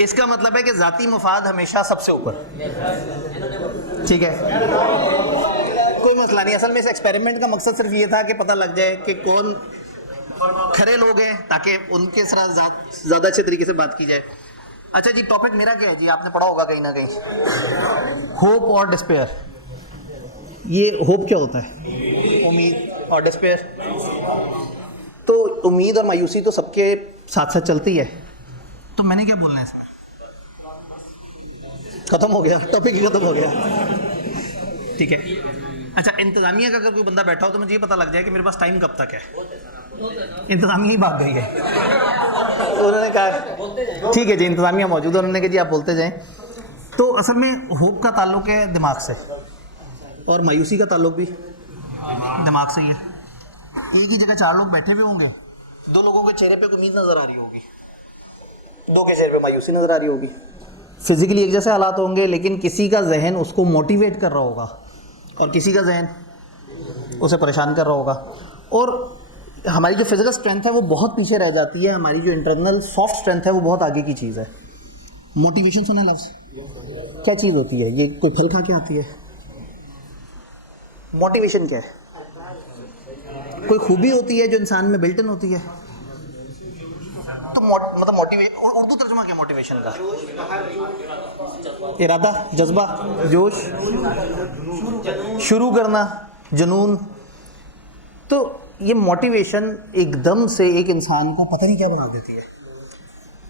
इसका मतलब है कि ज़ाती मुफाद हमेशा सबसे ऊपर, ठीक है, कोई मसला नहीं। असल में इस एक्सपेरिमेंट का मकसद सिर्फ ये था कि पता लग जाए कि कौन खरे लोग हैं, ताकि उनके साथ ज़्यादा अच्छे तरीके से बात की जाए। अच्छा जी, टॉपिक मेरा क्या है जी, आपने पढ़ा होगा कहीं ना कहीं, होप और डिस्पेयर। ये होप क्या होता है? उम्मीद। और डिस्पेयर? तो उम्मीद और मायूसी तो सबके साथ साथ चलती है। तो मैंने क्या बोलना है इसमें? खत्म हो गया टॉपिक, ही खत्म हो गया, ठीक है। अच्छा, इंतजामिया का अगर कोई बंदा बैठा हो तो मुझे ये पता लग जाए कि मेरे पास टाइम कब तक है। इंतजामिया ही भाग गई है, उन्होंने कहा ठीक है जी, इंतजामिया मौजूद है, उन्होंने कहा जी आप बोलते जाएं। तो असल में होप का ताल्लुक है दिमाग से, और मायूसी का ताल्लुक भी दिमाग से ही है। एक ही जगह चार लोग बैठे हुए होंगे, दो लोगों के चेहरे पे उम्मीद नजर आ रही होगी, दो के चेहरे पे मायूसी नजर आ रही होगी। फिजिकली एक जैसे हालात होंगे, लेकिन किसी का जहन उसको मोटिवेट कर रहा होगा और किसी का जहन उसे परेशान कर रहा होगा। और हमारी जो फिजिकल स्ट्रेंथ है वो बहुत पीछे रह जाती है, हमारी जो इंटरनल सॉफ्ट स्ट्रेंथ है वो बहुत आगे की चीज़ है। मोटिवेशन सुना लफ्ज़, क्या चीज़ होती है? ये कोई फल खा के आती है? मोटिवेशन क्या है? कोई खूबी होती है जो इंसान में बिल्ट इन होती है। तो मतलब उर्दू तर्जुमा क्या मोटिवेशन का? इरादा, जज्बा, जोश, शुरू करना, जुनून। तो ये मोटिवेशन एकदम से एक इंसान को पता नहीं क्या बना देती है।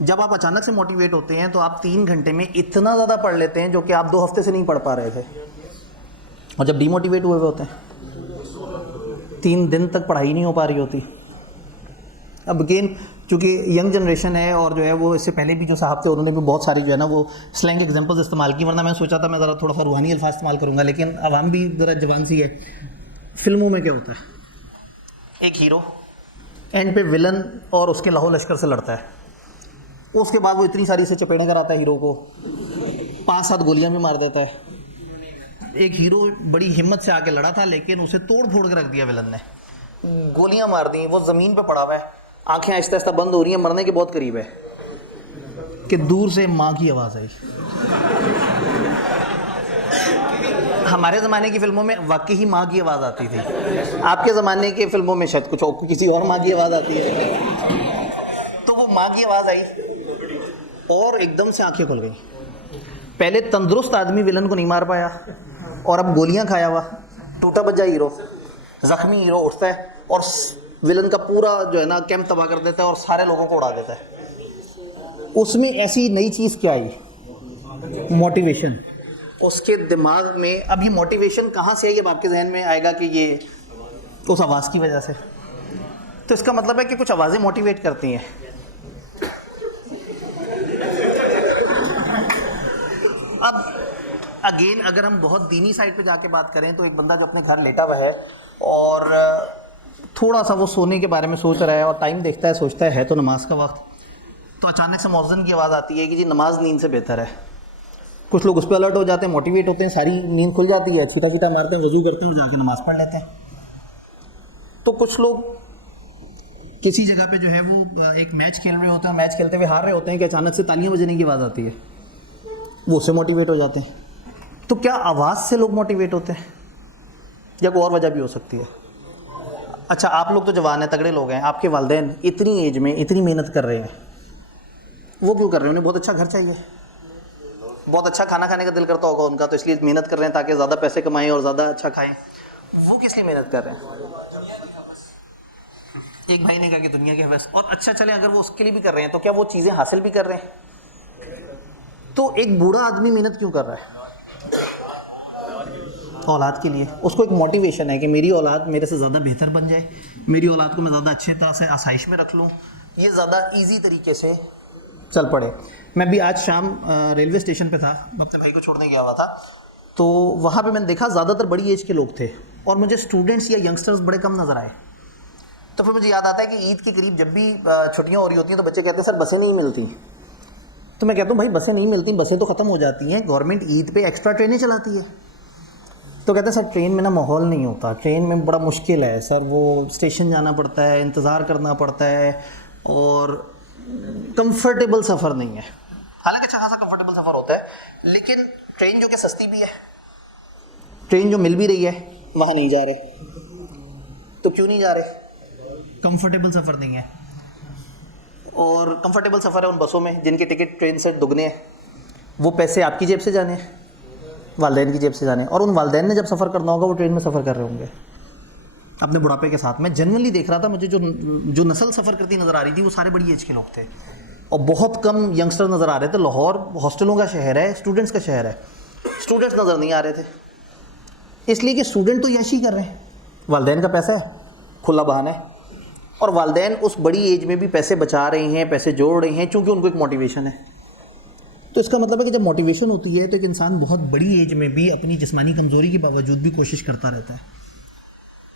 जब आप अचानक से मोटिवेट होते हैं तो आप 3 घंटे में इतना ज़्यादा पढ़ लेते हैं जो कि आप 2 हफ्ते से नहीं पढ़ पा रहे थे। और जब डीमोटिवेट हुए होते हैं 3 दिन तक पढ़ाई नहीं हो पा रही होती। अब अगेन चूँकि यंग जनरेशन है, और जो है वो इससे पहले भी जो साहब थे उन्होंने भी बहुत सारी जो है ना वो स्लैंग एग्जांपल्स इस्तेमाल की, वरना मैं सोचा था मैं ज़रा थोड़ा सा रूहानी अल्फाज इस्तेमाल करूँगा, लेकिन आवाम भी ज़रा जवान सी है। फिल्मों में क्या होता है, एक हीरो एंड पे विलन और उसके लाहौर लश्कर से लड़ता है, उसके बाद वो इतनी सारी से चपेड़ें कराता है हीरो को, 5-7 गोलियां भी मार देता है। एक हीरो बड़ी हिम्मत से आके लड़ा था, लेकिन उसे तोड़ फोड़ के रख दिया विलन ने, गोलियां मार दी, वो ज़मीन पे पड़ा हुआ है, आंखें आहिस्ता आहिस्ता बंद हो रही हैं, मरने के बहुत करीब है कि दूर से माँ की आवाज़ आई। हमारे ज़माने की फिल्मों में वाकई ही माँ की आवाज़ आती थी, आपके ज़माने की फिल्मों में शायद कुछ और, किसी और माँ की आवाज़ आती है। तो वो माँ की आवाज़ आई और एकदम से आंखें खुल गई। पहले तंदुरुस्त आदमी विलन को नहीं मार पाया, और अब गोलियां खाया हुआ टूटा बज्जा हीरो, जख्मी हीरो उठता है और विलन का पूरा जो है ना कैंप तबाह कर देता है और सारे लोगों को उड़ा देता है। उसमें ऐसी नई चीज़ क्या आई? मोटिवेशन। उसके दिमाग में अब ये मोटिवेशन कहाँ से आई? अब आपके जहन में आएगा कि ये उस आवाज़ की वजह से। तो इसका मतलब है कि कुछ आवाज़ें मोटिवेट करती हैं। अब अगेन अगर हम बहुत दीनी साइड पे जाके बात करें तो एक बंदा जो अपने घर लेटा हुआ है और थोड़ा सा वो सोने के बारे में सोच रहा है और टाइम देखता है, सोचता है तो नमाज का वक्त, तो अचानक से मौज़िन की आवाज़ आती है कि जी नमाज नींद से बेहतर है। कुछ लोग उस पर अलर्ट हो जाते हैं, मोटिवेट होते हैं, सारी नींद खुल जाती है, छूटा छूटा मारते हैं, वजू करते हैं, जाकर नमाज पढ़ लेते हैं। तो कुछ लोग किसी जगह पे जो है वो एक मैच खेल रहे होते हैं, मैच खेलते हुए हार रहे होते हैं कि अचानक से तालियां बजने की आवाज़ आती है, वो उससे मोटिवेट हो जाते हैं। तो क्या आवाज़ से लोग मोटिवेट होते हैं या कोई और वजह भी हो सकती है? अच्छा, आप लोग तो जवान हैं, तगड़े लोग हैं, आपके वालिदैन इतनी एज में इतनी मेहनत कर रहे हैं, वो क्यों कर रहे हैं? उन्हें बहुत अच्छा घर चाहिए, बहुत अच्छा खाना खाने का दिल करता होगा उनका, तो इसलिए मेहनत कर रहे हैं ताकि ज़्यादा पैसे कमाएं और ज़्यादा अच्छा खाएं। वो किस लिए मेहनत कर रहे हैं? एक भाई ने कहा कि दुनिया के हवस। और अच्छा चले, अगर वो उसके लिए भी कर रहे हैं तो क्या वो चीज़ें हासिल भी कर रहे हैं? तो एक बूढ़ा आदमी मेहनत क्यों कर रहा है? औलाद के लिए। उसको एक मोटिवेशन है कि मेरी औलाद मेरे से ज़्यादा बेहतर बन जाए, मेरी औलाद को मैं ज़्यादा अच्छे तरह से आसाइश में रख लूँ, ये ज़्यादा ईजी तरीके से चल पड़े। मैं भी आज शाम रेलवे स्टेशन पे था, अपने भाई को छोड़ने गया हुआ था, तो वहाँ पे मैंने देखा ज़्यादातर बड़ी एज के लोग थे और मुझे स्टूडेंट्स या यंगस्टर्स बड़े कम नज़र आए। तो फिर मुझे याद आता है कि ईद के करीब जब भी छुट्टियाँ हो रही होती हैं तो बच्चे कहते हैं सर बसें नहीं मिलती। तो मैं कहता हूँ भाई बसें नहीं मिलती, बसें तो ख़त्म हो जाती हैं, गवर्नमेंट ईद पे एक्स्ट्रा ट्रेनें चलाती है। तो कहते हैं सर ट्रेन में ना माहौल नहीं होता, ट्रेन में बड़ा मुश्किल है सर, वो स्टेशन जाना पड़ता है, इंतज़ार करना पड़ता है और कंफर्टेबल सफ़र नहीं है। हालांकि अच्छा खासा कंफर्टेबल सफ़र होता है, लेकिन ट्रेन जो कि सस्ती भी है, ट्रेन जो मिल भी रही है, वहाँ नहीं जा रहे। तो क्यों नहीं जा रहे? कंफर्टेबल सफ़र नहीं है। और कंफर्टेबल सफ़र है उन बसों में जिनके टिकट ट्रेन से दुगने हैं। वो पैसे आपकी जेब से जाने हैं, वालदैन की जेब से जाने हैं, और उन वालदैन ने जब सफ़र करना होगा वो ट्रेन में सफ़र कर रहे होंगे अपने बुढ़ापे के साथ। मैं जनरली देख रहा था, मुझे जो नस्ल सफ़र करती नज़र आ रही थी वो सारे बड़ी एज के लोग थे और बहुत कम यंगस्टर नज़र आ रहे थे। लाहौर हॉस्टलों का शहर है, स्टूडेंट्स का शहर है, स्टूडेंट्स नज़र नहीं आ रहे थे, इसलिए कि स्टूडेंट तो यशी कर रहे हैं, वालदैन का पैसा है, खुला बहाना है, और वालदैन उस बड़ी एज में भी पैसे बचा रहे हैं, पैसे जोड़ रहे हैं, चूँकि उनको एक मोटिवेशन है। तो इसका मतलब है कि जब मोटिवेशन होती है तो एक इंसान बहुत बड़ी एज में भी अपनी जिस्मानी कमज़ोरी के बावजूद भी कोशिश करता रहता है।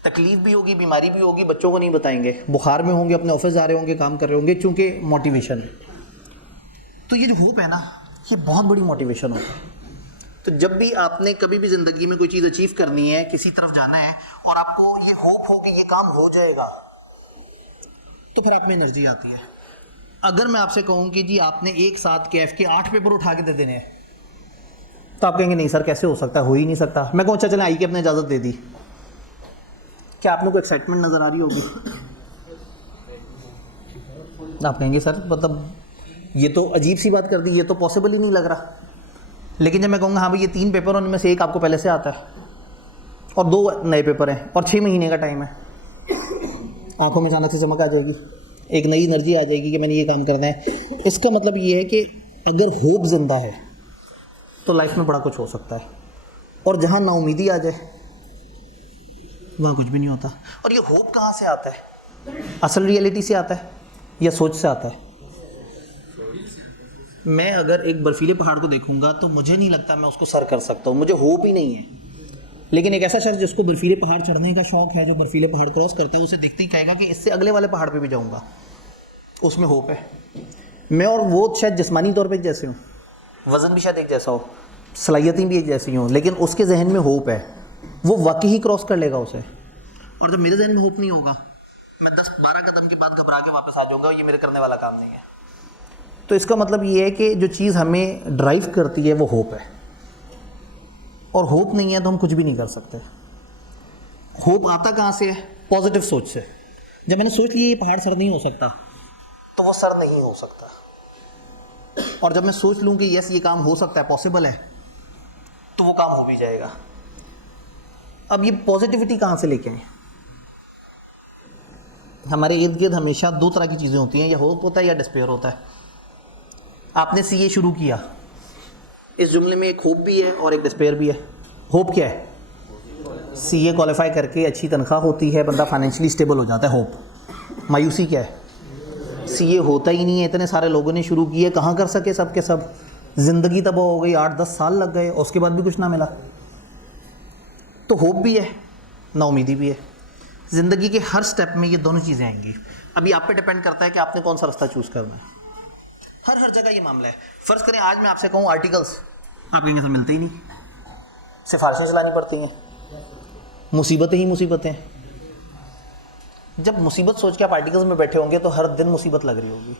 तकलीफ भी होगी, बीमारी भी होगी, बच्चों को नहीं बताएंगे, बुखार में होंगे, अपने ऑफिस जा रहे होंगे, काम कर रहे होंगे, चूँकि मोटिवेशन है। तो ये जो होप है ना, ये बहुत बड़ी मोटिवेशन होता है। तो जब भी आपने कभी भी ज़िंदगी में कोई चीज़ अचीव करनी है, किसी तरफ जाना है, और आपको ये होप हो कि ये काम हो जाएगा, तो फिर आप में एनर्जी आती है। अगर मैं आपसे कहूँ कि जी आपने एक साथ कैफ के 8 पेपर उठा के दे देने हैं, तो आप कहेंगे नहीं सर कैसे हो सकता है, हो ही नहीं सकता। मैं कहूँ अच्छा चलें आई के अपने इजाज़त दे दी, क्या आप लोग को एक्साइटमेंट नज़र आ रही होगी? आप कहेंगे सर मतलब ये तो अजीब सी बात कर दी, ये तो पॉसिबल ही नहीं लग रहा। लेकिन जब मैं कहूँगा हाँ भाई ये 3 पेपर उनमें से एक आपको पहले से आता है और 2 नए पेपर हैं और 6 महीने का टाइम है, आंखों में अचानक से चमक आ जाएगी, एक नई एनर्जी आ जाएगी कि मैंने ये काम करना है। इसका मतलब ये है कि अगर होप जिंदा है तो लाइफ में बड़ा कुछ हो सकता है, और जहाँ नाउमीदी आ जाए वहाँ कुछ भी नहीं होता। और ये होप कहाँ से आता है? असल रियलिटी से आता है या सोच से आता है? मैं अगर एक बर्फीले पहाड़ को देखूंगा तो मुझे नहीं लगता मैं उसको सर कर सकता हूँ, मुझे होप ही नहीं है। लेकिन एक ऐसा शख्स जिसको बर्फीले पहाड़ चढ़ने का शौक है, जो बर्फीले पहाड़ क्रॉस करता है, उसे देखते ही कहेगा कि इससे अगले वाले पहाड़ पे भी जाऊंगा, उसमें होप है। मैं और वो शायद जिस्मानी तौर पे एक जैसे हूँ, वज़न भी शायद एक जैसा हो, सलाहियतें भी एक जैसी हों, लेकिन उसके जहन में होप है, वो वाकई ही क्रॉस कर लेगा उसे। और जब मेरे जहन में होप नहीं होगा, मैं 10-12 कदम के बाद घबरा के वापस आ जाऊँगा, ये मेरे करने वाला काम नहीं है। तो इसका मतलब ये है कि जो चीज़ हमें ड्राइव करती है वो होप है, और होप नहीं है तो हम कुछ भी नहीं कर सकते। होप आता कहाँ से है? पॉजिटिव सोच से। जब मैंने सोच लिया ये पहाड़ सर नहीं हो सकता, तो वो सर नहीं हो सकता। और जब मैं सोच लूँ कि यस ये काम हो सकता है, पॉसिबल है, तो वो काम हो भी जाएगा। अब ये पॉजिटिविटी कहाँ से लेके आए? हमारे इर्द गिर्द हमेशा 2 तरह की चीज़ें होती हैं, या होप होता है या डिस्पेयर होता है। आपने सीए शुरू किया, इस जुमले में एक होप भी है और एक डिस्पेयर भी है। होप क्या है? सीए क्वालिफाई करके अच्छी तनख्वाह होती है, बंदा फाइनेंशियली स्टेबल हो जाता है, होप। मायूसी क्या है? सीए होता ही नहीं है, इतने सारे लोगों ने शुरू किए, कहाँ कर सके सब के सब, ज़िंदगी तबाह हो गई, 8-10 साल लग गए, उसके बाद भी कुछ ना मिला। तो होप भी है, नाउमीदी भी है। ज़िंदगी के हर स्टेप में ये दोनों चीज़ें आएंगी। अभी आप पे डिपेंड करता है कि आपने कौन सा रास्ता चूज़ करना है। हर जगह ये मामला है। फ़र्ज़ करें आज मैं आपसे कहूँ आर्टिकल्स, आप कहेंगे सर मिलते ही नहीं, सिफारिशें चलानी पड़ती हैं, मुसीबतें ही मुसीबतें। जब मुसीबत सोच के आप आर्टिकल्स में बैठे होंगे तो हर दिन मुसीबत लग रही होगी।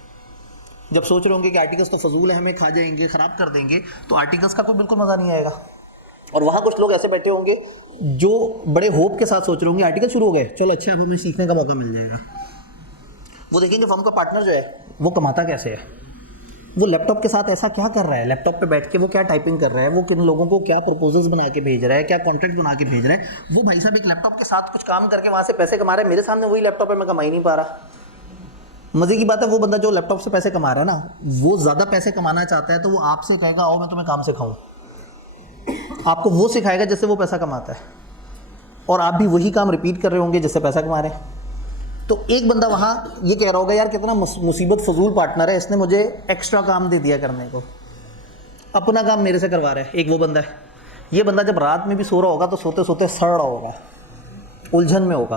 जब सोच रहे होंगे कि आर्टिकल्स तो फजूल है, हमें खा जाएंगे, ख़राब कर देंगे, तो आर्टिकल्स का कोई बिल्कुल मज़ा नहीं आएगा। और वहाँ कुछ लोग ऐसे बैठे होंगे जो बड़े होप के साथ सोच रहे होंगे आर्टिकल शुरू हो गए, चलो अच्छा अब हमें सीखने का मौका मिल जाएगा। वो देखेंगे फर्म का पार्टनर जो है वो कमाता कैसे है, वो लैपटॉप के साथ ऐसा क्या कर रहा है, लैपटॉप पे बैठ के वो क्या टाइपिंग कर रहा है, वो किन लोगों को क्या प्रपोजल्स बना के भेज रहा है, क्या कॉन्ट्रैक्ट बना के भेज रहा है। वो भाई साहब एक लैपटॉप के साथ कुछ काम करके वहाँ से पैसे कमा रहा है, मेरे सामने वही लैपटॉप है, मैं कमा ही नहीं पा रहा। मज़े की बात है वो बंदा जो लैपटॉप से पैसे कमा रहा है ना, वो ज़्यादा पैसे कमाना चाहता है, तो वो आपसे कहेगा आओ मैं तुम्हें काम सिखाऊँ, आपको वो सिखाएगा जिससे वो पैसा कमाता है, और आप भी वही काम रिपीट कर रहे होंगे जिससे पैसा कमा रहे हैं। तो एक बंदा वहाँ ये कह रहा होगा यार कितना मुसीबत फजूल पार्टनर है, इसने मुझे एक्स्ट्रा काम दे दिया करने को, अपना काम मेरे से करवा रहा है। एक वो बंदा है, ये बंदा जब रात में भी सो रहा होगा तो सोते सोते सड़ रहा होगा, उलझन में होगा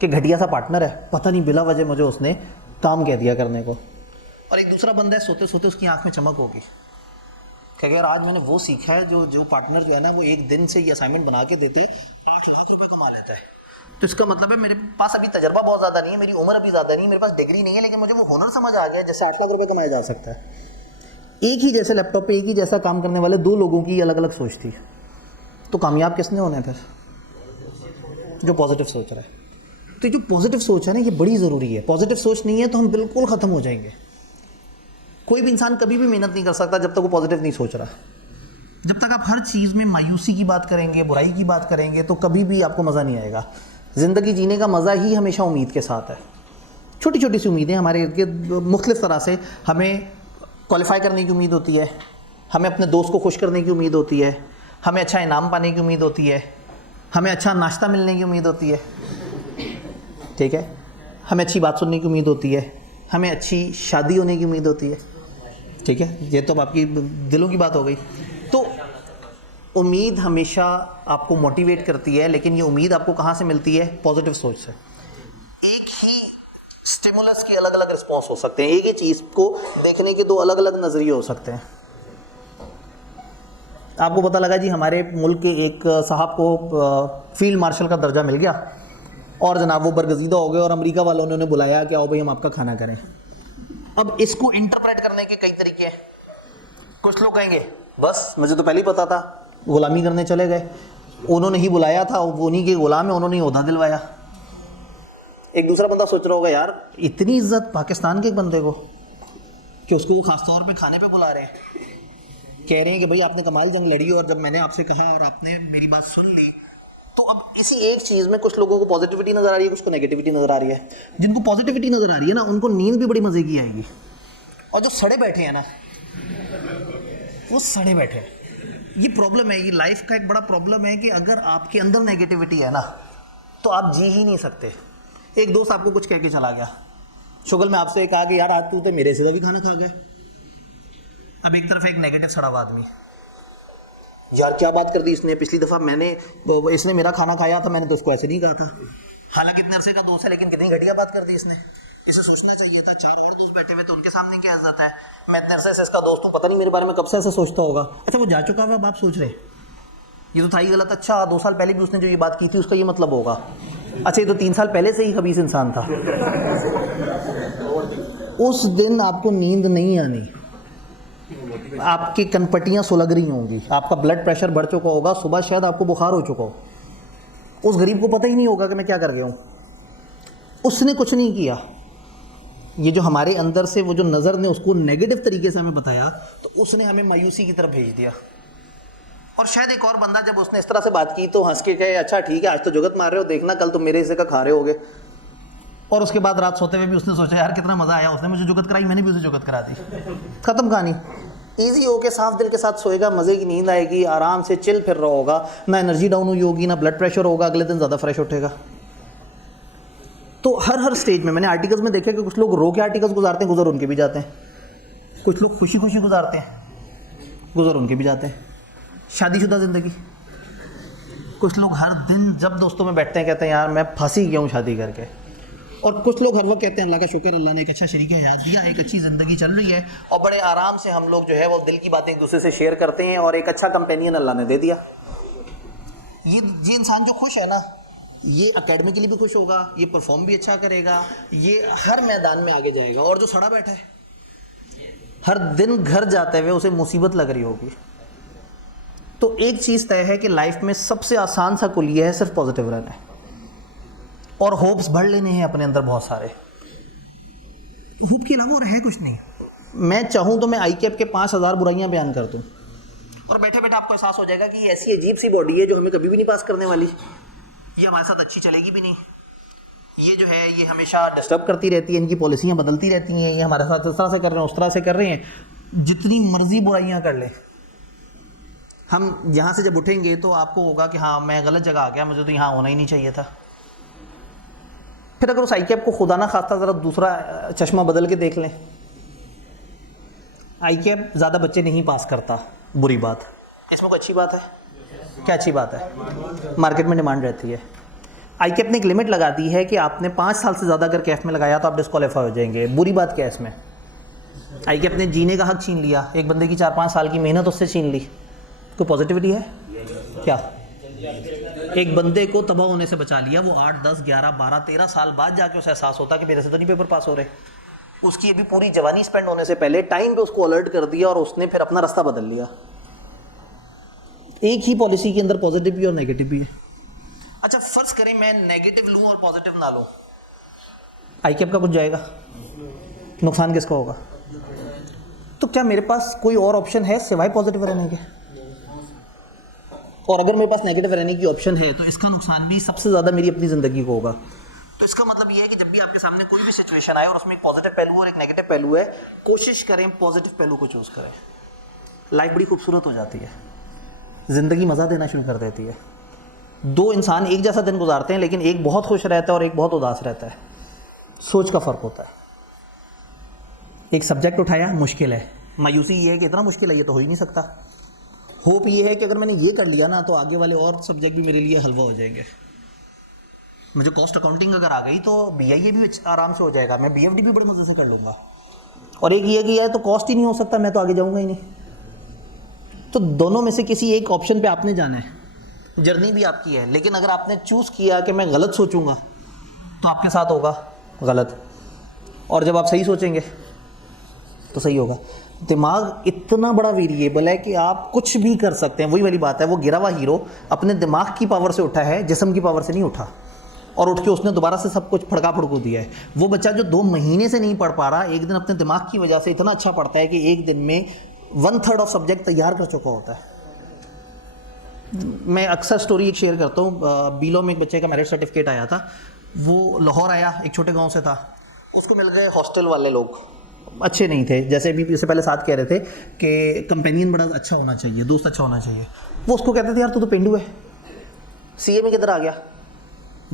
कि घटिया सा पार्टनर है, पता नहीं बिला वजह मुझे उसने काम कह दिया करने को। और एक दूसरा बंदा है, सोते सोते उसकी आँख में चमक होगी कि यार आज मैंने वो सीखा है जो पार्टनर जो है ना वो एक दिन से ये असाइनमेंट बना के देते 8 लाख रुपए कमा लेता है। तो इसका मतलब है मेरे पास अभी तजर्बा बहुत ज़्यादा नहीं है, मेरी उम्र अभी ज़्यादा नहीं है, मेरे पास डिग्री नहीं है, लेकिन मुझे वो हुनर समझ आ गया जैसे 8 लाख रुपए कमाया जा सकता है। एक ही जैसे लैपटॉप पे एक ही जैसा काम करने वाले दो लोगों की अलग अलग सोच थी, तो कामयाब किसने होना है फिर? जो पॉजिटिव सोच रहा है। तो जो पॉजिटिव सोच है ना, ये बड़ी ज़रूरी है। पॉजिटिव सोच नहीं है तो हम बिल्कुल ख़त्म हो जाएंगे। कोई भी इंसान कभी भी मेहनत नहीं कर सकता जब तक वो पॉजिटिव नहीं सोच रहा। जब तक आप हर चीज़ में मायूसी की बात करेंगे, बुराई की बात करेंगे, तो कभी भी आपको मज़ा नहीं आएगा। ज़िंदगी जीने का मज़ा ही हमेशा उम्मीद के साथ है। छोटी छोटी सी उम्मीदें हमारे इर्द गिर्द मुख्तलिफ़ तरह से, हमें क्वालिफाई करने की उम्मीद होती है, हमें अपने दोस्त को खुश करने की उम्मीद होती है, हमें अच्छा इनाम पाने की उम्मीद होती है, हमें अच्छा नाश्ता मिलने की उम्मीद होती है, ठीक है, हमें अच्छी बात सुनने की उम्मीद होती है, हमें अच्छी शादी होने की उम्मीद होती है, ठीक है। ये तो आपकी दिलों की बात हो गई। तो उम्मीद हमेशा आपको मोटिवेट करती है, लेकिन ये उम्मीद आपको कहाँ से मिलती है? पॉजिटिव सोच से। एक ही स्टिमुलस के अलग अलग रिस्पॉन्स हो सकते हैं, एक ही चीज़ को देखने के दो अलग अलग नज़रिए हो सकते हैं। आपको पता लगा जी हमारे मुल्क के एक साहब को फील्ड मार्शल का दर्जा मिल गया, और जनाब वो बरगजीदा हो गए, और अमेरिका वालों ने उन्हें बुलाया कि आओ भाई हम आपका खाना करें। अब इसको इंटरप्रेट करने के कई तरीके हैं। कुछ लोग कहेंगे बस मुझे तो पहले ही पता था, गुलामी करने चले गए, उन्होंने ही बुलाया था, वो उन्हीं के गुलाम है, उन्होंने ही ओहदा दिलवाया। एक दूसरा बंदा सोच रहा होगा यार इतनी इज्जत पाकिस्तान के एक बंदे को कि उसको वो खास तौर पे खाने पे बुला रहे हैं, कह रहे हैं कि भाई आपने कमाल जंग लड़ी और जब मैंने आपसे कहा और आपने मेरी बात सुन ली। तो अब इसी एक चीज़ में कुछ लोगों को पॉजिटिविटी नज़र आ रही है, कुछ को नेगेटिविटी नज़र आ रही है। जिनको पॉजिटिविटी नज़र आ रही है ना, उनको नींद भी बड़ी मज़े की आएगी, और जो सड़े बैठे हैं ना, वो सड़े बैठे हैं। ये प्रॉब्लम है, ये लाइफ का एक बड़ा प्रॉब्लम है कि अगर आपके अंदर नेगेटिविटी है ना, तो आप जी ही नहीं सकते। एक दोस्त आपको कुछ कह के चला गया, शुगल में आपसे कहा कि यार आज तू तो मेरे से भी खाना खा गया। अब एक तरफ एक नेगेटिव सड़ा हुआ आदमी, यार क्या बात कर दी इसने, पिछली दफ़ा इसने मेरा खाना खाया था, मैंने तो उसको ऐसे नहीं कहा था। हालांकि इतने अरसे का दोस्त है, लेकिन कितनी घटिया बात कर दी इसने। इसे सोचना चाहिए था, चार और दोस्त बैठे हुए तो उनके सामने क्या इज्जत है, मैं इतने अरसे से इसका दोस्त हूँ, पता नहीं मेरे बारे में कब से ऐसे सोचता होगा। अच्छा वो जा चुका हुआ, अब आप सोच रहे ये तो था ही गलत। अच्छा 2 साल पहले भी उसने जो ये बात की थी उसका ये मतलब होगा। अच्छा ये तो 3 साल पहले से ही खबीस इंसान था। उस दिन आपको नींद नहीं आनी, आपकी कनपटियाँ सुलग रही होंगी, आपका ब्लड प्रेशर बढ़ चुका होगा, सुबह शायद आपको बुखार हो चुका हो। उस गरीब को पता ही नहीं होगा कि मैं क्या कर गया हूँ, उसने कुछ नहीं किया। ये जो हमारे अंदर से वो जो नज़र ने उसको नेगेटिव तरीके से हमें बताया, तो उसने हमें मायूसी की तरफ भेज दिया। और शायद एक और बंदा जब उसने इस तरह से बात की तो हंस के कहे अच्छा ठीक है आज तो जुगत मार रहे हो, देखना कल तुम मेरे हिस्से का खा रहे होगे। और उसके बाद रात सोते हुए भी उसने सोचा यार कितना मज़ा आया, उसने मुझे जुगत कराई, मैंने भी उसे जुगत करा दी। ख़त्म कहानी। ईजी होके साफ दिल के साथ सोएगा, मज़े की नींद आएगी, आराम से चिल फिर रहा होगा, ना एनर्जी डाउन हुई होगी, ना ब्लड प्रेशर होगा, अगले दिन ज़्यादा फ्रेश उठेगा। तो हर स्टेज में मैंने आर्टिकल्स में देखा कि कुछ लोग रो के आर्टिकल्स गुजारते हैं, गुजर उनके भी जाते हैं। कुछ लोग खुशी खुशी गुजारते हैं, गुजर उनके भी जाते हैं। शादीशुदा ज़िंदगी, कुछ लोग हर दिन जब दोस्तों में बैठते हैं कहते हैं यार मैं फंसी गया हूँ शादी करके। और कुछ लोग हर वक्त कहते हैं अल्लाह का शुक्र, अल्लाह ने एक अच्छा शरीक हयात दिया, एक अच्छी ज़िंदगी चल रही है, और बड़े आराम से हम लोग जो है वो दिल की बातें एक दूसरे से शेयर करते हैं, और एक अच्छा कंपेनियन अल्लाह ने दे दिया। ये इंसान जो खुश है ना, ये एकेडमिकली भी खुश होगा, ये परफॉर्म भी अच्छा करेगा, ये हर मैदान में आगे जाएगा। और जो सड़ा बैठा है, हर दिन घर जाते हुए उसे मुसीबत लग रही होगी। तो एक चीज़ तय है कि लाइफ में सबसे आसान सा कुल ये है सिर्फ पॉजिटिव रहना है, और होप्स भर लेने हैं अपने अंदर बहुत सारे। होप के अलावा और है कुछ नहीं। मैं चाहूँ तो मैं ICAP के 5000 बुराइयाँ बयान कर दूँ, और बैठे बैठे आपको एहसास हो जाएगा कि ये ऐसी अजीब सी बॉडी है जो हमें कभी भी नहीं पास करने वाली, ये हमारे साथ अच्छी चलेगी भी नहीं, ये जो है ये हमेशा डिस्टर्ब करती रहती है, इनकी पॉलिसियाँ बदलती रहती हैं, ये हमारे साथ इस तरह से कर रहे हैं, उस तरह से कर रहे हैं। जितनी मर्जी बुराइयाँ कर ले, हम यहाँ से जब उठेंगे तो आपको होगा कि हाँ मैं गलत जगह आ गया, मुझे तो यहाँ होना ही नहीं चाहिए था। फिर अगर उस ICAP को खुदा ना खास्ता ज़रा दूसरा चश्मा बदल के देख लें, ICAP ज़्यादा बच्चे नहीं पास करता, बुरी बात। इसमें कोई अच्छी बात है क्या? अच्छी बात है, मार्केट में डिमांड रहती है। ICAP ने एक लिमिट लगा दी है कि आपने 5 साल से ज़्यादा अगर कैफ में लगाया तो आप डिस्क्वालीफाई हो जाएंगे। बुरी बात क्या है इसमें? ICAP ने जीने का हक छीन लिया, एक बंदे की 4-5 साल की मेहनत उससे छीन ली। कोई पॉजिटिविटी है क्या? एक बंदे को तबाह होने से बचा लिया, वो 8, 10, 11, 12, 13 साल बाद जाके उसे एहसास होता कि मेरे से तो नहीं पेपर पास हो रहे। उसकी अभी पूरी जवानी स्पेंड होने से पहले टाइम पे उसको अलर्ट कर दिया और उसने फिर अपना रास्ता बदल लिया। एक ही पॉलिसी के अंदर पॉजिटिव भी और नेगेटिव भी है। अच्छा फर्ज करें मैं नेगेटिव लूं और पॉजिटिव ना लूं, आई कैप का कुछ जाएगा, नुकसान किसका होगा? तो क्या मेरे पास कोई और ऑप्शन है सिवाय पॉजिटिव रहने के? और अगर मेरे पास नेगेटिव रहने की ऑप्शन है तो इसका नुकसान भी सबसे ज़्यादा मेरी अपनी ज़िंदगी को होगा। तो इसका मतलब ये है कि जब भी आपके सामने कोई भी सिचुएशन आए और उसमें एक पॉजिटिव पहलू और एक नेगेटिव पहलू है, कोशिश करें पॉजिटिव पहलू को चूज़ करें। लाइफ बड़ी खूबसूरत हो जाती है, ज़िंदगी मज़ा देना शुरू कर देती है। दो इंसान एक जैसा दिन गुजारते हैं लेकिन एक बहुत खुश रहता है और एक बहुत उदास रहता है, सोच का फ़र्क होता है। एक सब्जेक्ट उठाया, मुश्किल है, मायूसी ये है कि इतना मुश्किल है ये तो हो ही नहीं सकता। होप ये है कि अगर मैंने ये कर लिया ना तो आगे वाले और सब्जेक्ट भी मेरे लिए हलवा हो जाएंगे। मुझे कॉस्ट अकाउंटिंग अगर आ गई तो BIA भी आराम से हो जाएगा, मैं BFD भी बड़े मज़े से कर लूँगा। और एक ये कि यार तो कॉस्ट ही नहीं हो सकता, मैं तो आगे जाऊँगा ही नहीं। तो दोनों में से किसी एक ऑप्शन पे आपने जाना है, जर्नी भी आपकी है। लेकिन अगर आपने चूज़ किया कि मैं गलत सोचूंगा तो आपके साथ होगा गलत, और जब आप सही सोचेंगे तो सही होगा। दिमाग इतना बड़ा वेरिएबल है कि आप कुछ भी कर सकते हैं। वही वाली बात है, वो गिरा हुआ हीरो अपने दिमाग की पावर से उठा है, जिस्म की पावर से नहीं उठा, और उठ के उसने दोबारा से सब कुछ फड़का फड़कू दिया है। वो बच्चा जो 2 महीने से नहीं पढ़ पा रहा, एक दिन अपने दिमाग की वजह से इतना अच्छा पढ़ता है कि एक दिन में 1/3 ऑफ सब्जेक्ट तैयार कर चुका होता है। मैं अक्सर स्टोरी एक शेयर करता हूँ। बीलो में एक बच्चे का मैरिज सर्टिफिकेट आया था, वो लाहौर आया, एक छोटे गांव से था, उसको मिल गए हॉस्टल वाले लोग, अच्छे नहीं थे। जैसे भी इससे पहले साथ कह रहे थे कि कंपेनियन बड़ा अच्छा होना चाहिए, दोस्त अच्छा होना चाहिए। वो उसको कहते थे यार तू तो पेंडू है, CA में किधर आ गया?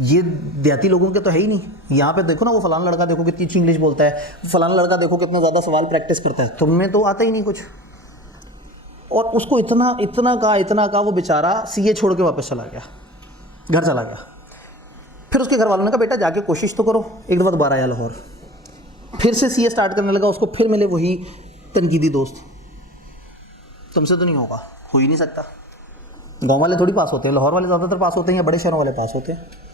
ये देहाती लोगों के तो है ही नहीं। यहाँ पे देखो ना, वो फलाना लड़का देखो कितनी अच्छी इंग्लिश बोलता है, फलाना लड़का देखो कितना ज़्यादा सवाल प्रैक्टिस करता है, तुम्हें तो आता ही नहीं कुछ। और उसको इतना कहा वो बेचारा CA छोड़ के वापस चला गया, घर चला गया। फिर उसके घर वालों ने कहा बेटा जाके कोशिश तो करो। एक दफ़ा दोबारा आया लाहौर, फिर से CA स्टार्ट करने लगा। उसको फिर मिले वही तनकीदी दोस्त, तुमसे तो नहीं होगा, हो ही नहीं सकता। गाँव वाले थोड़ी पास होते हैं, लाहौर वाले ज़्यादातर पास होते हैं या बड़े शहरों वाले पास होते हैं।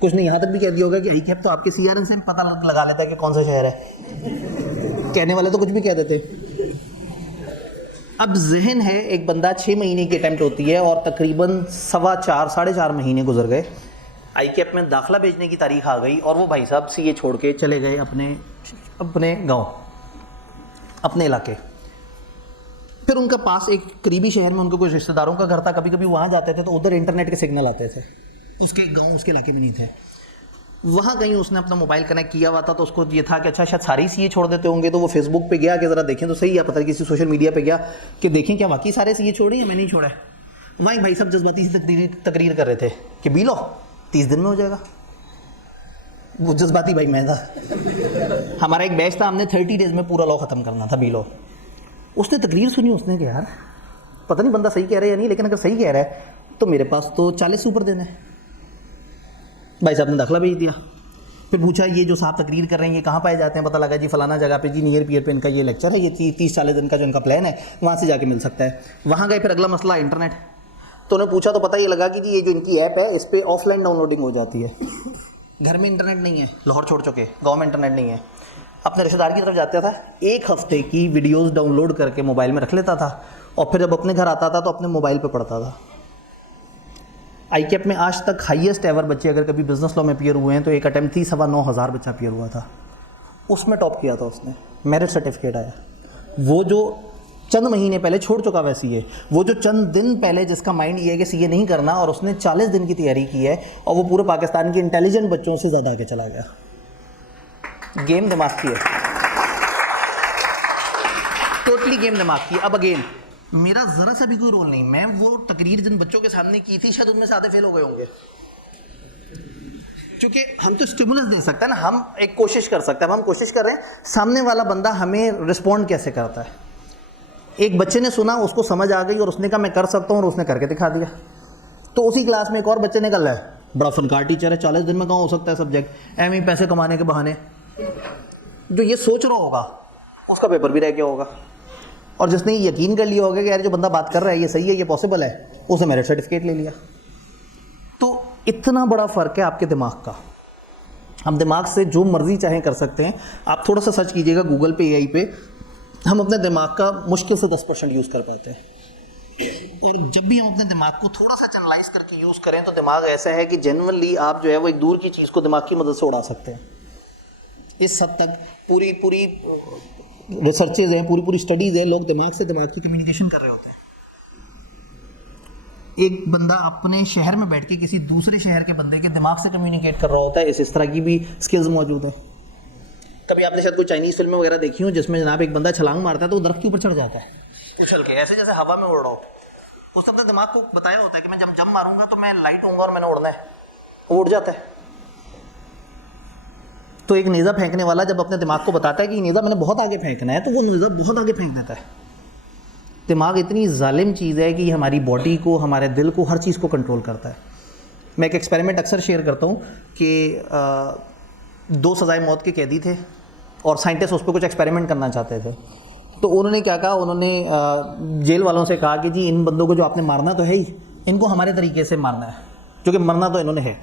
कुछ नहीं, यहाँ तक भी कह दिया होगा कि आई कैप तो आपके CRN से पता लगा लेता है कि कौन सा शहर है। कहने वाले तो कुछ भी कह देते। अब जहन है, एक बंदा 6 महीने की अटैम्प्ट होती है और तकरीबन 4.25-4.5 महीने गुजर गए। आई कैप में दाखिला भेजने की तारीख आ गई और वो भाई साहब CA छोड़ के चले गए अपने गांव, अपने इलाके। फिर उनका पास एक करीबी शहर में उनके कुछ रिश्तेदारों का घर था, कभी कभी वहाँ जाते थे तो उधर इंटरनेट के सिग्नल आते थे, उसके गांव उसके इलाके में नहीं थे। वहाँ कहीं उसने अपना मोबाइल कनेक्ट किया हुआ था तो उसको ये था कि अच्छा शायद सारे CA छोड़ देते होंगे। तो वो फेसबुक पे गया कि ज़रा देखें तो सही है, पता नहीं किसी सोशल मीडिया पे गया कि देखें क्या वाकई सारे CA छोड़े या मैं नहीं छोड़ा है। वहाँ भाई साहब जज्बाती से तकरीर कर रहे थे कि बीलो 30 दिन में हो जाएगा। वो जज्बाती भाई मैं था। हमारा एक बैच था, हमने 30 डेज़ में पूरा लॉ ख़त्म करना था बीलो। उसने तकरीर सुनी, उसने कहा यार पता नहीं बंदा सही कह रहा है या नहीं, लेकिन अगर सही कह रहा है तो मेरे पास तो 40 से ऊपर दिन है। भाई साहब ने दाखिला भेज दिया। फिर पूछा ये जो साहब तकरीर कर रहे हैं ये कहाँ पाए जाते हैं? पता लगा जी फलाना जगह पे जी नियर पियर पे इनका ये लेक्चर है, ये 30-40 दिन का जो इनका प्लान है वहाँ से जाके मिल सकता है। वहाँ गए, फिर अगला मसला इंटरनेट। तो उन्हें पूछा तो पता ये लगा कि जी ये जो इनकी ऐप है इस पर ऑफलाइन डाउनलोडिंग हो जाती है। घर में इंटरनेट नहीं है, लाहौर छोड़ चुके, गाँव में इंटरनेट नहीं है। अपने रिश्तेदार की तरफ जाता था, 1 हफ्ते की वीडियोज़ डाउनलोड करके मोबाइल में रख लेता था और फिर जब अपने घर आता था तो अपने मोबाइल पर पढ़ता था। आई कैप में आज तक हाईएस्ट एवर बच्चे अगर कभी बिजनेस लॉ में अपीयर हुए हैं तो एक अटैम्प्ट थी 9,500 बच्चा अपीयर हुआ था, उसमें टॉप किया था उसने, मेरिट सर्टिफिकेट आया। वो जो चंद महीने पहले छोड़ चुका वै CA, वो जो चंद दिन पहले जिसका माइंड ये है कि CA नहीं करना और उसने 40 दिन की तैयारी की है और वो पूरे पाकिस्तान के इंटेलिजेंट बच्चों से ज़्यादा आगे चला गया। गेम दिमाग की है, टोटली गेम दिमाग की। अब अगेन मेरा ज़रा सा भी कोई रोल नहीं, मैं वो तकरीर जिन बच्चों के सामने की थी शायद उनमें से आधे फेल हो गए होंगे, क्योंकि हम तो स्टिमुलस दे सकते हैं ना, हम एक कोशिश कर सकते हैं। हम कोशिश कर रहे हैं, सामने वाला बंदा हमें रिस्पॉन्ड कैसे करता है। एक बच्चे ने सुना, उसको समझ आ गई और उसने कहा मैं कर सकता हूँ और उसने करके दिखा दिया। तो उसी क्लास में एक और बच्चे ने कहा है बड़ा फनकार टीचर है, 40 दिन में कहाँ हो सकता है सब्जेक्ट, एम ही पैसे कमाने के बहाने। जो ये सोच रहा होगा उसका पेपर भी रह गया होगा, और जिसने ये यकीन कर लिया होगा कि यार जो बंदा बात कर रहा है ये सही है, ये पॉसिबल है, उसने मेरिट सर्टिफिकेट ले लिया। तो इतना बड़ा फ़र्क है आपके दिमाग का। हम दिमाग से जो मर्जी चाहें कर सकते हैं। आप थोड़ा सा सर्च कीजिएगा गूगल पे, एआई पे, हम अपने दिमाग का मुश्किल से 10% यूज़ कर पाते हैं। और जब भी हम अपने दिमाग को थोड़ा सा चैनलाइज करके यूज़ करें तो दिमाग ऐसा है कि जेन्युइनली आप जो है वो एक दूर की चीज़ को दिमाग की मदद से उड़ा सकते हैं। इस हद तक पूरी रिसर्चेज हैं, पूरी स्टडीज़ है, लोग दिमाग से दिमाग की कम्युनिकेशन कर रहे होते हैं। एक बंदा अपने शहर में बैठ के किसी दूसरे शहर के बंदे के दिमाग से कम्युनिकेट कर रहा होता है। इस तरह की भी स्किल्स मौजूद है। कभी आपने शायद कोई चाइनीज़ फिल्में वगैरह देखी हो जिसमें जनाब एक बंदा छलांग मारता है तो वो दरख्त के ऊपर चढ़ जाता है उछल के, ऐसे जैसे हवा में उड़ रहा हो। उसने अपने दिमाग को बताया होता है कि मैं जब जंप मारूंगा तो मैं लाइट होऊंगा और मैंने उड़ना है, वो उड़ जाता है। तो एक नेज़ा फेंकने वाला जब अपने दिमाग को बताता है कि नेज़ा मैंने बहुत आगे फेंकना है, तो वो नेज़ा बहुत आगे फेंक देता है। दिमाग इतनी जालिम चीज़ है कि हमारी बॉडी को, हमारे दिल को, हर चीज़ को कंट्रोल करता है। मैं एक एक्सपेरिमेंट अक्सर शेयर करता हूँ कि 2 सज़ाए मौत के कैदी थे और साइंटिस्ट उस पर कुछ एक्सपेरिमेंट करना चाहते थे। तो उन्होंने क्या कहा, उन्होंने जेल वालों से कहा कि जी इन बंदों को जो आपने मारना तो है ही, इनको हमारे तरीके से मारना है, क्योंकि मरना तो इन्होंने है।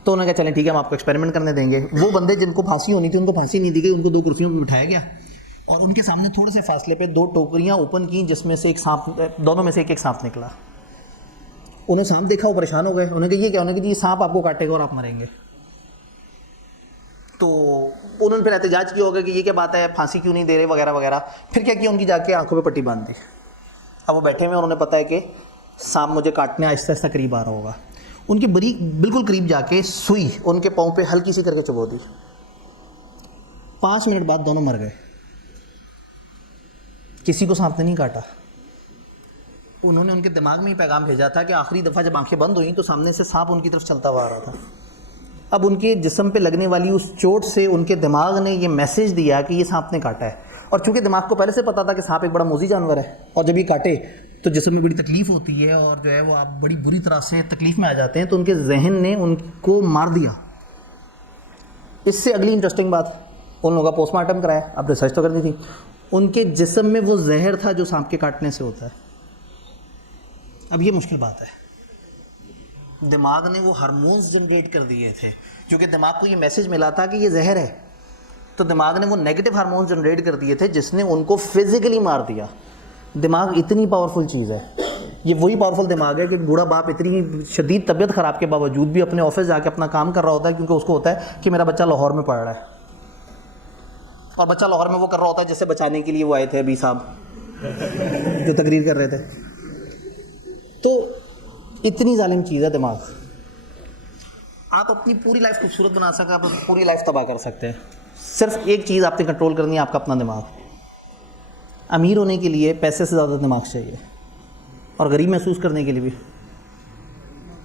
तो उन्होंने कहा चलें ठीक है, हम आपको एक्सपेरिमेंट करने देंगे। वो बंदे जिनको फांसी होनी थी उनको फांसी नहीं दी गई, उनको 2 कुर्सियों पर बिठाया गया और उनके सामने थोड़े से फासले पे 2 टोकरियां ओपन की जिसमें से एक सांप, दोनों में से एक सांप निकला। उन्हें सांप देखा, वो परेशान हो गए। उन्होंने कहा ये क्या? उन्होंने कहा ये सांप आपको काटेगा और आप मरेंगे। तो उन्होंने फिर एहतजाज किया होगा कि ये क्या बात है, फांसी क्यों नहीं दे रहे वगैरह वगैरह। फिर क्या किया, उनकी जाके आंखों पे पट्टी बांध दी। अब वो बैठे हुए, उन्होंने पता है कि सांप मुझे काटने आहिस्ता आहिस्ता करीब आ रहा होगा। उनके बिल्कुल करीब जाके सुई उनके पाँव पे हल्की सी करके चुभो दी। 5 मिनट बाद दोनों मर गए। किसी को सांप ने नहीं काटा। उन्होंने उनके दिमाग में ही पैगाम भेजा था कि आखिरी दफ़ा जब आंखें बंद हुई तो सामने से सांप उनकी तरफ चलता हुआ आ रहा था। अब उनके जिस्म पे लगने वाली उस चोट से उनके दिमाग ने ये मैसेज दिया कि ये सांप ने काटा है। और चूंकि दिमाग को पहले से पता था कि सांप एक बड़ा मोजी जानवर है और जब ये काटे तो जिस्म में बड़ी तकलीफ़ होती है और जो है वो आप बड़ी बुरी तरह से तकलीफ़ में आ जाते हैं, तो उनके जहन ने उनको मार दिया। इससे अगली इंटरेस्टिंग बात, उन लोगों का पोस्टमार्टम कराया। अब रिसर्च तो करनी थी। उनके जिस्म में वो जहर था जो सांप के काटने से होता है। अब ये मुश्किल बात है। दिमाग ने वो हार्मोन्स जनरेट कर दिए थे, क्योंकि दिमाग को ये मैसेज मिला था कि ये जहर है, तो दिमाग ने वो नेगेटिव हार्मोन्स जनरेट कर दिए थे जिसने उनको फिजिकली मार दिया। दिमाग इतनी पावरफुल चीज़ है। ये वही पावरफुल दिमाग है कि बूढ़ा बाप इतनी शदीद तबीयत ख़राब के बावजूद भी अपने ऑफिस जाके अपना काम कर रहा होता है, क्योंकि उसको होता है कि मेरा बच्चा लाहौर में पढ़ रहा है। और बच्चा लाहौर में वो कर रहा होता है जिससे बचाने के लिए वो आए थे अभी साहब जो तकरीर कर रहे थे। तो इतनी जालिम चीज़ है दिमाग। आप अपनी पूरी लाइफ खूबसूरत बना सकते हैं, आप पूरी लाइफ तबाह कर सकते हैं। सिर्फ एक चीज़ आपने कंट्रोल करनी है, आपका अपना दिमाग। अमीर होने के लिए पैसे से ज़्यादा दिमाग चाहिए और गरीब महसूस करने के लिए भी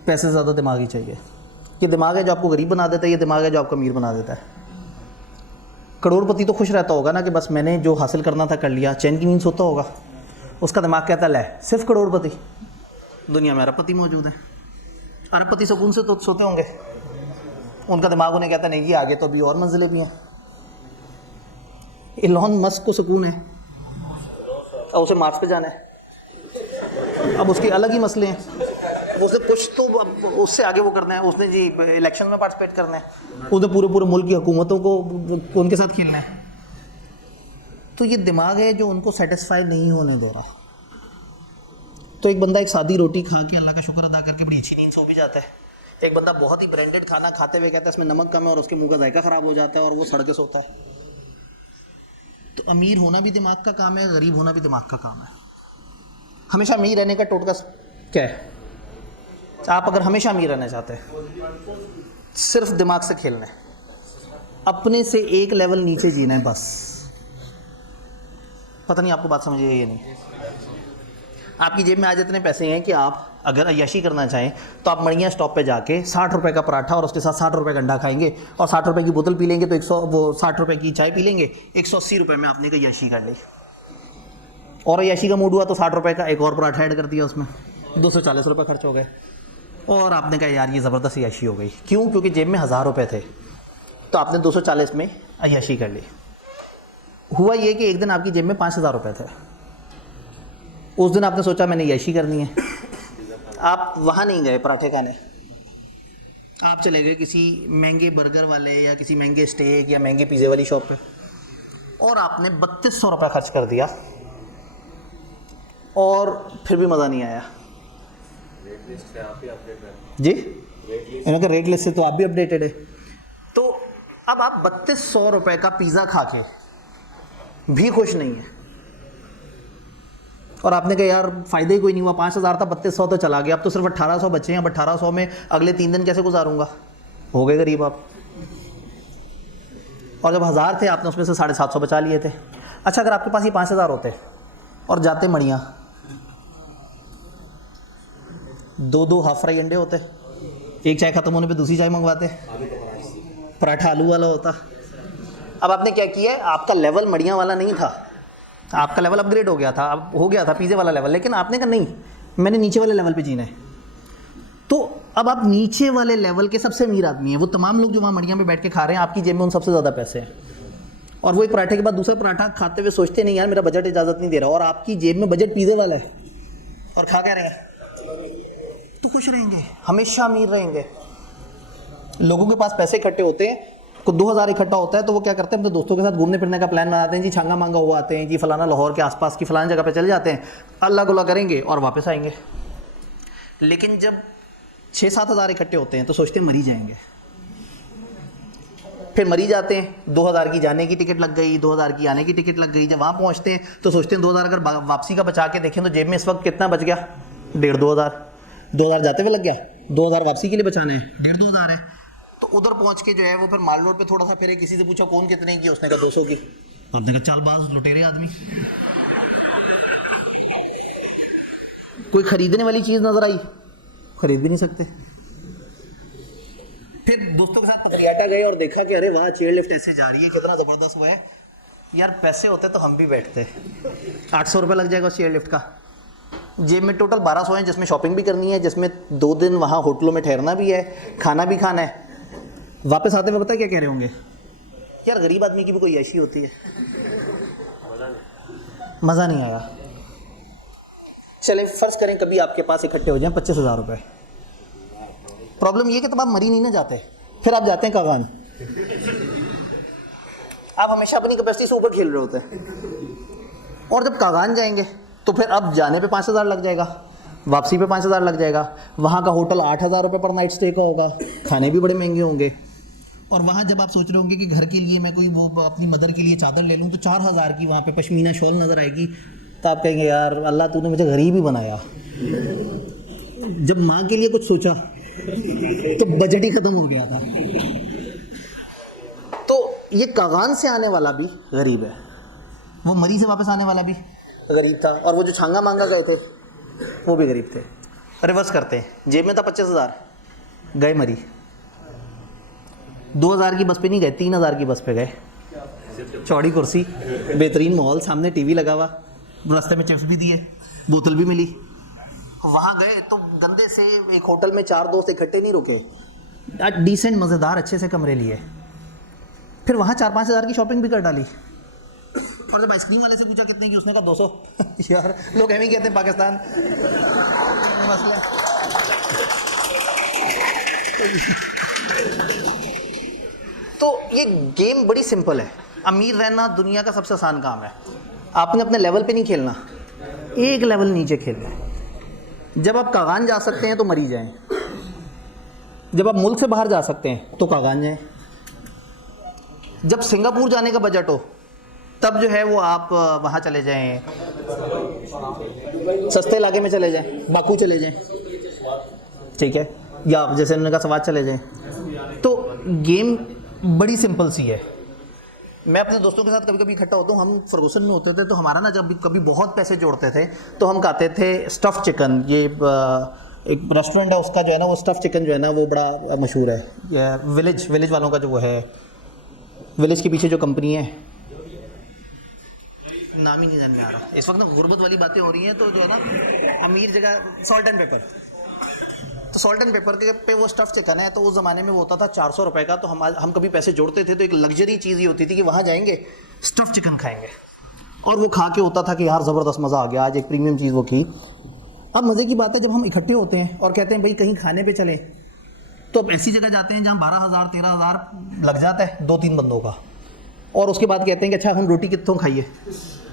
पैसे से ज़्यादा दिमाग ही चाहिए। ये दिमाग है जो आपको गरीब बना देता है, ये दिमाग है जो आपको अमीर बना देता है। करोड़पति तो खुश रहता होगा ना कि बस मैंने जो हासिल करना था कर लिया, चैन की नींद सोता होगा। उसका दिमाग कहता है ले सिर्फ करोड़पति, दुनिया में अरबपति मौजूद है। अरबपति सुकून से तो सोते होंगे, उनका दिमाग उन्हें कहता नहीं कि आगे तो अभी और मंजिलें भी हैं। इलॉन मस्क को सुकून है और उसे मार्स पे जाना है। अब उसके अलग ही मसले हैं, उसे कुछ तो उससे आगे वो करना है, उसने जी इलेक्शन में पार्टिसिपेट करना है, उसे पूरे मुल्क की हुकूमतों को उनके साथ खेलना है। तो ये दिमाग है जो उनको सेटिस्फाई नहीं होने दे रहा। तो एक बंदा एक सादी रोटी खा के अल्लाह का शुक्र अदा करके बड़ी अच्छी नींद सो भी जाता है। एक बंदा बहुत ही ब्रांडेड खाना खाते हुए कहता है इसमें नमक कम है और उसके मुंह का जायका ख़राब हो जाता है और वो सड़ के सोता है। तो अमीर होना भी दिमाग का काम है, गरीब होना भी दिमाग का काम है। हमेशा अमीर रहने का टोटका क्या है? आप अगर हमेशा अमीर रहना चाहते हैं, सिर्फ दिमाग से खेलना है, अपने से एक लेवल नीचे जीना है बस। पता नहीं आपको बात समझ आई या नहीं। आपकी जेब में आज इतने पैसे हैं कि आप अगर अय्याशी करना चाहें तो आप मड़िया स्टॉप पे जाके 60 रुपये का पराठा और उसके साथ 60 रुपये का अंडा खाएंगे और 60 रुपये की बोतल पी लेंगे तो 60 रुपये की चाय पी लेंगे, 180 रुपये में आपने का अय्याशी कर ली। और अय्याशी का मूड हुआ तो 60 रुपये का एक और पराठा ऐड कर दिया, उसमें 240 रुपये खर्च हो गए और आपने कहा यार ये ज़बरदस्त अय्याशी हो गई। क्यों? क्योंकि जेब में 1000 रुपये थे तो आपने 240 में अय्याशी कर ली। हुआ ये कि एक दिन आपकी जेब में 5000 रुपये थे, उस दिन आपने सोचा मैंने अय्याशी करनी है, आप वहाँ नहीं गए पराठे खाने, आप चले गए किसी महंगे बर्गर वाले या किसी महंगे स्टेक या महंगे पिज़्ज़े वाली शॉप पे और आपने 3200 रुपये खर्च कर दिया और फिर भी मज़ा नहीं आया। जी इन्होंने रेट लिस्ट से तो आप भी अपडेटेड है। तो अब आप 3200 रुपये का पिज़्ज़ा खा के भी खुश नहीं है और आपने कहा यार फ़ायदा ही कोई नहीं हुआ, 5000 था 3200 तो चला गया, अब तो सिर्फ 1800 बचे हैं, अब 1800 में अगले 3 दिन कैसे गुजारूंगा, हो गए गरीब आप। और जब 1000 थे आपने उसमें से 750 बचा लिए थे। अच्छा अगर आपके पास ये 5000 होते और जाते मड़ियाँ, 2 हाफ फ्राई अंडे होते, एक चाय ख़त्म होने पे दूसरी चाय मंगवाते, पराठा आलू वाला होता। अब आपने क्या किया, आपका लेवल मड़ियाँ वाला नहीं था, आपका लेवल अपग्रेड हो गया था, अब हो गया था पिज़्ज़े वाला लेवल, लेकिन आपने कहा नहीं मैंने नीचे वाले लेवल पे जीना है। तो अब आप नीचे वाले लेवल के सबसे अमीर आदमी हैं, वो तमाम लोग जो वहाँ मड़ियाँ पे बैठ के खा रहे हैं, आपकी जेब में उन सबसे ज़्यादा पैसे हैं। और वो एक पराठे के बाद दूसरा पराठा खाते हुए सोचते नहीं यार मेरा बजट इजाज़त नहीं दे रहा, और आपकी जेब में बजट पिज़्ज़े वाला है और खा क्या रहे हैं, तो खुश रहेंगे, हमेशा अमीर रहेंगे। लोगों के पास पैसे इकट्ठे होते हैं, को 2000 इकट्ठा होता है तो वो क्या करते हैं अपने दोस्तों के साथ घूमने फिरने का प्लान बनाते हैं, जी छांगा मांगा हुआ आते हैं, जी फलाना लाहौर के आसपास की फलाना जगह पे चले जाते हैं, अल्लाह गुल्ला करेंगे और वापस आएंगे। लेकिन जब 6-7 हज़ार इकट्ठे होते हैं तो सोचते हैं मरी जाएंगे, फिर मरी जाते हैं। 2000 की जाने की टिकट लग गई, 2000 की आने की टिकट लग गई, जब वहाँ पहुँचते हैं तो सोचते हैं 2000 अगर वापसी का बचा के देखें तो जेब में इस वक्त कितना बच गया, 1500-2000। 2000 जाते हुए लग गया, 2000 वापसी के लिए बचाने हैं, 1500 है। तो उधर पहुंच के जो है वो फिर माल रोड पे थोड़ा सा फिर किसी से पूछा कौन कितने की, उसने कहा 200 की। तो आपने कहा चालबाज लुटेरे आदमी, कोई खरीदने वाली चीज़ नजर आई, खरीद भी नहीं सकते। फिर दोस्तों के साथ पतरियाटा गए और देखा कि अरे वाह चेयर लिफ्ट ऐसे जा रही है, कितना ज़बरदस्त हुआ है यार, पैसे होते तो हम भी बैठते। 800 रुपये लग जाएगा उस चेयर लिफ्ट का, जेब में टोटल 1200 है, जिसमें शॉपिंग भी करनी है, जिसमें 2 दिन वहाँ होटलों में ठहरना भी है, खाना भी खाना है। वापस आते हुए पता है क्या कह रहे होंगे, यार गरीब आदमी की भी कोई ऐशी होती है, मज़ा नहीं आया। चलें फ़र्ज़ करें कभी आपके पास इकट्ठे हो जाएं 25,000 रुपये, प्रॉब्लम ये कि तब आप मरी नहीं ना जाते, फिर आप जाते हैं कागान, आप हमेशा अपनी कैपेसिटी से ऊपर खेल रहे होते हैं। और जब कागान जाएंगे तो फिर अब जाने पे 5000 लग जाएगा, वापसी पे 5000 लग जाएगा, वहाँ का होटल 8000 रुपये पर नाइट स्टे का होगा, खाने भी बड़े महंगे होंगे। और वहाँ जब आप सोच रहे होंगे कि घर के लिए मैं कोई वो अपनी मदर के लिए चादर ले लूँ तो 4000 की वहाँ पे पश्मीना शॉल नज़र आएगी, तो आप कहेंगे यार अल्लाह तूने मुझे गरीब ही बनाया। जब माँ के लिए कुछ सोचा तो बजट ही ख़त्म हो गया था। तो ये कागान से आने वाला भी गरीब है, वो मरी से वापस आने वाला भी गरीब था, और वो जो छांगा मांगा गए थे वो भी गरीब थे। रिवर्स करते हैं, जेब में था 25,000, गए मरी, 2000 की बस पे नहीं गए, 3000 की बस पे गए, चौड़ी कुर्सी, बेहतरीन माहौल, सामने टीवी लगा हुआ, रास्ते में चिप्स भी दिए, बोतल भी मिली। वहाँ गए तो गंदे से एक होटल में 4 दोस्त इकट्ठे नहीं रुके, डिसेंट मज़ेदार अच्छे से कमरे लिए, फिर वहाँ 4-5 हज़ार की शॉपिंग भी कर डाली। और जब आइसक्रीम वाले से पूछा कितने की, उसने कहा 200। यार लोग ऐसे ही कहते हैं पाकिस्तान मसला। तो ये गेम बड़ी सिंपल है, अमीर रहना दुनिया का सबसे आसान काम है। आपने अपने लेवल पे नहीं खेलना, एक लेवल नीचे खेलना है। जब आप कागान जा सकते हैं तो मरी जाएं, जब आप मुल्क से बाहर जा सकते हैं तो कागान जाएं, जब सिंगापुर जाने का बजट हो तब जो है वो आप वहाँ चले जाएं, सस्ते इलाके में चले जाएं, बाकू चले जाएं, ठीक है, या जैसे उन्होंने कहा सवाद चले जाएं। तो गेम बड़ी सिंपल सी है। मैं अपने दोस्तों के साथ कभी कभी इकट्ठा होता हूँ, हम फर्गुसन में होते थे तो हमारा ना जब कभी बहुत पैसे जोड़ते थे तो हम खाते थे स्टफ़ चिकन। ये एक रेस्टोरेंट है उसका जो है ना वो स्टफ़ चिकन जो है ना वो बड़ा मशहूर है, विलेज वालों का जो वो है, विलेज के पीछे जो कंपनी है, नाम ही नहीं ध्यान में आ रहा इस वक्त ना, गुर्बत वाली बातें हो रही हैं। तो जो है ना अमीर जगह सॉल्ट एंड पेपर, तो सॉल्ट एंड पेपर के पे वो स्टफ़ चिकन है, तो उस ज़माने में वो होता था 400 रुपये का। तो हम कभी पैसे जोड़ते थे तो एक लग्जरी चीज़ ये होती थी कि वहाँ जाएंगे स्टफ़ चिकन खाएंगे, और वो खा के होता था कि यार ज़बरदस्त मज़ा आ गया, आज एक प्रीमियम चीज़ वो की। अब मज़े की बात है जब हम इकट्ठे होते हैं और कहते हैं भाई कहीं खाने पे चलें, तो अब ऐसी जगह जाते हैं जहाँ 12,000 13,000 लग जाता है 2-3 बंदों का, और उसके बाद कहते हैं कि अच्छा हम रोटी कितों खाइए।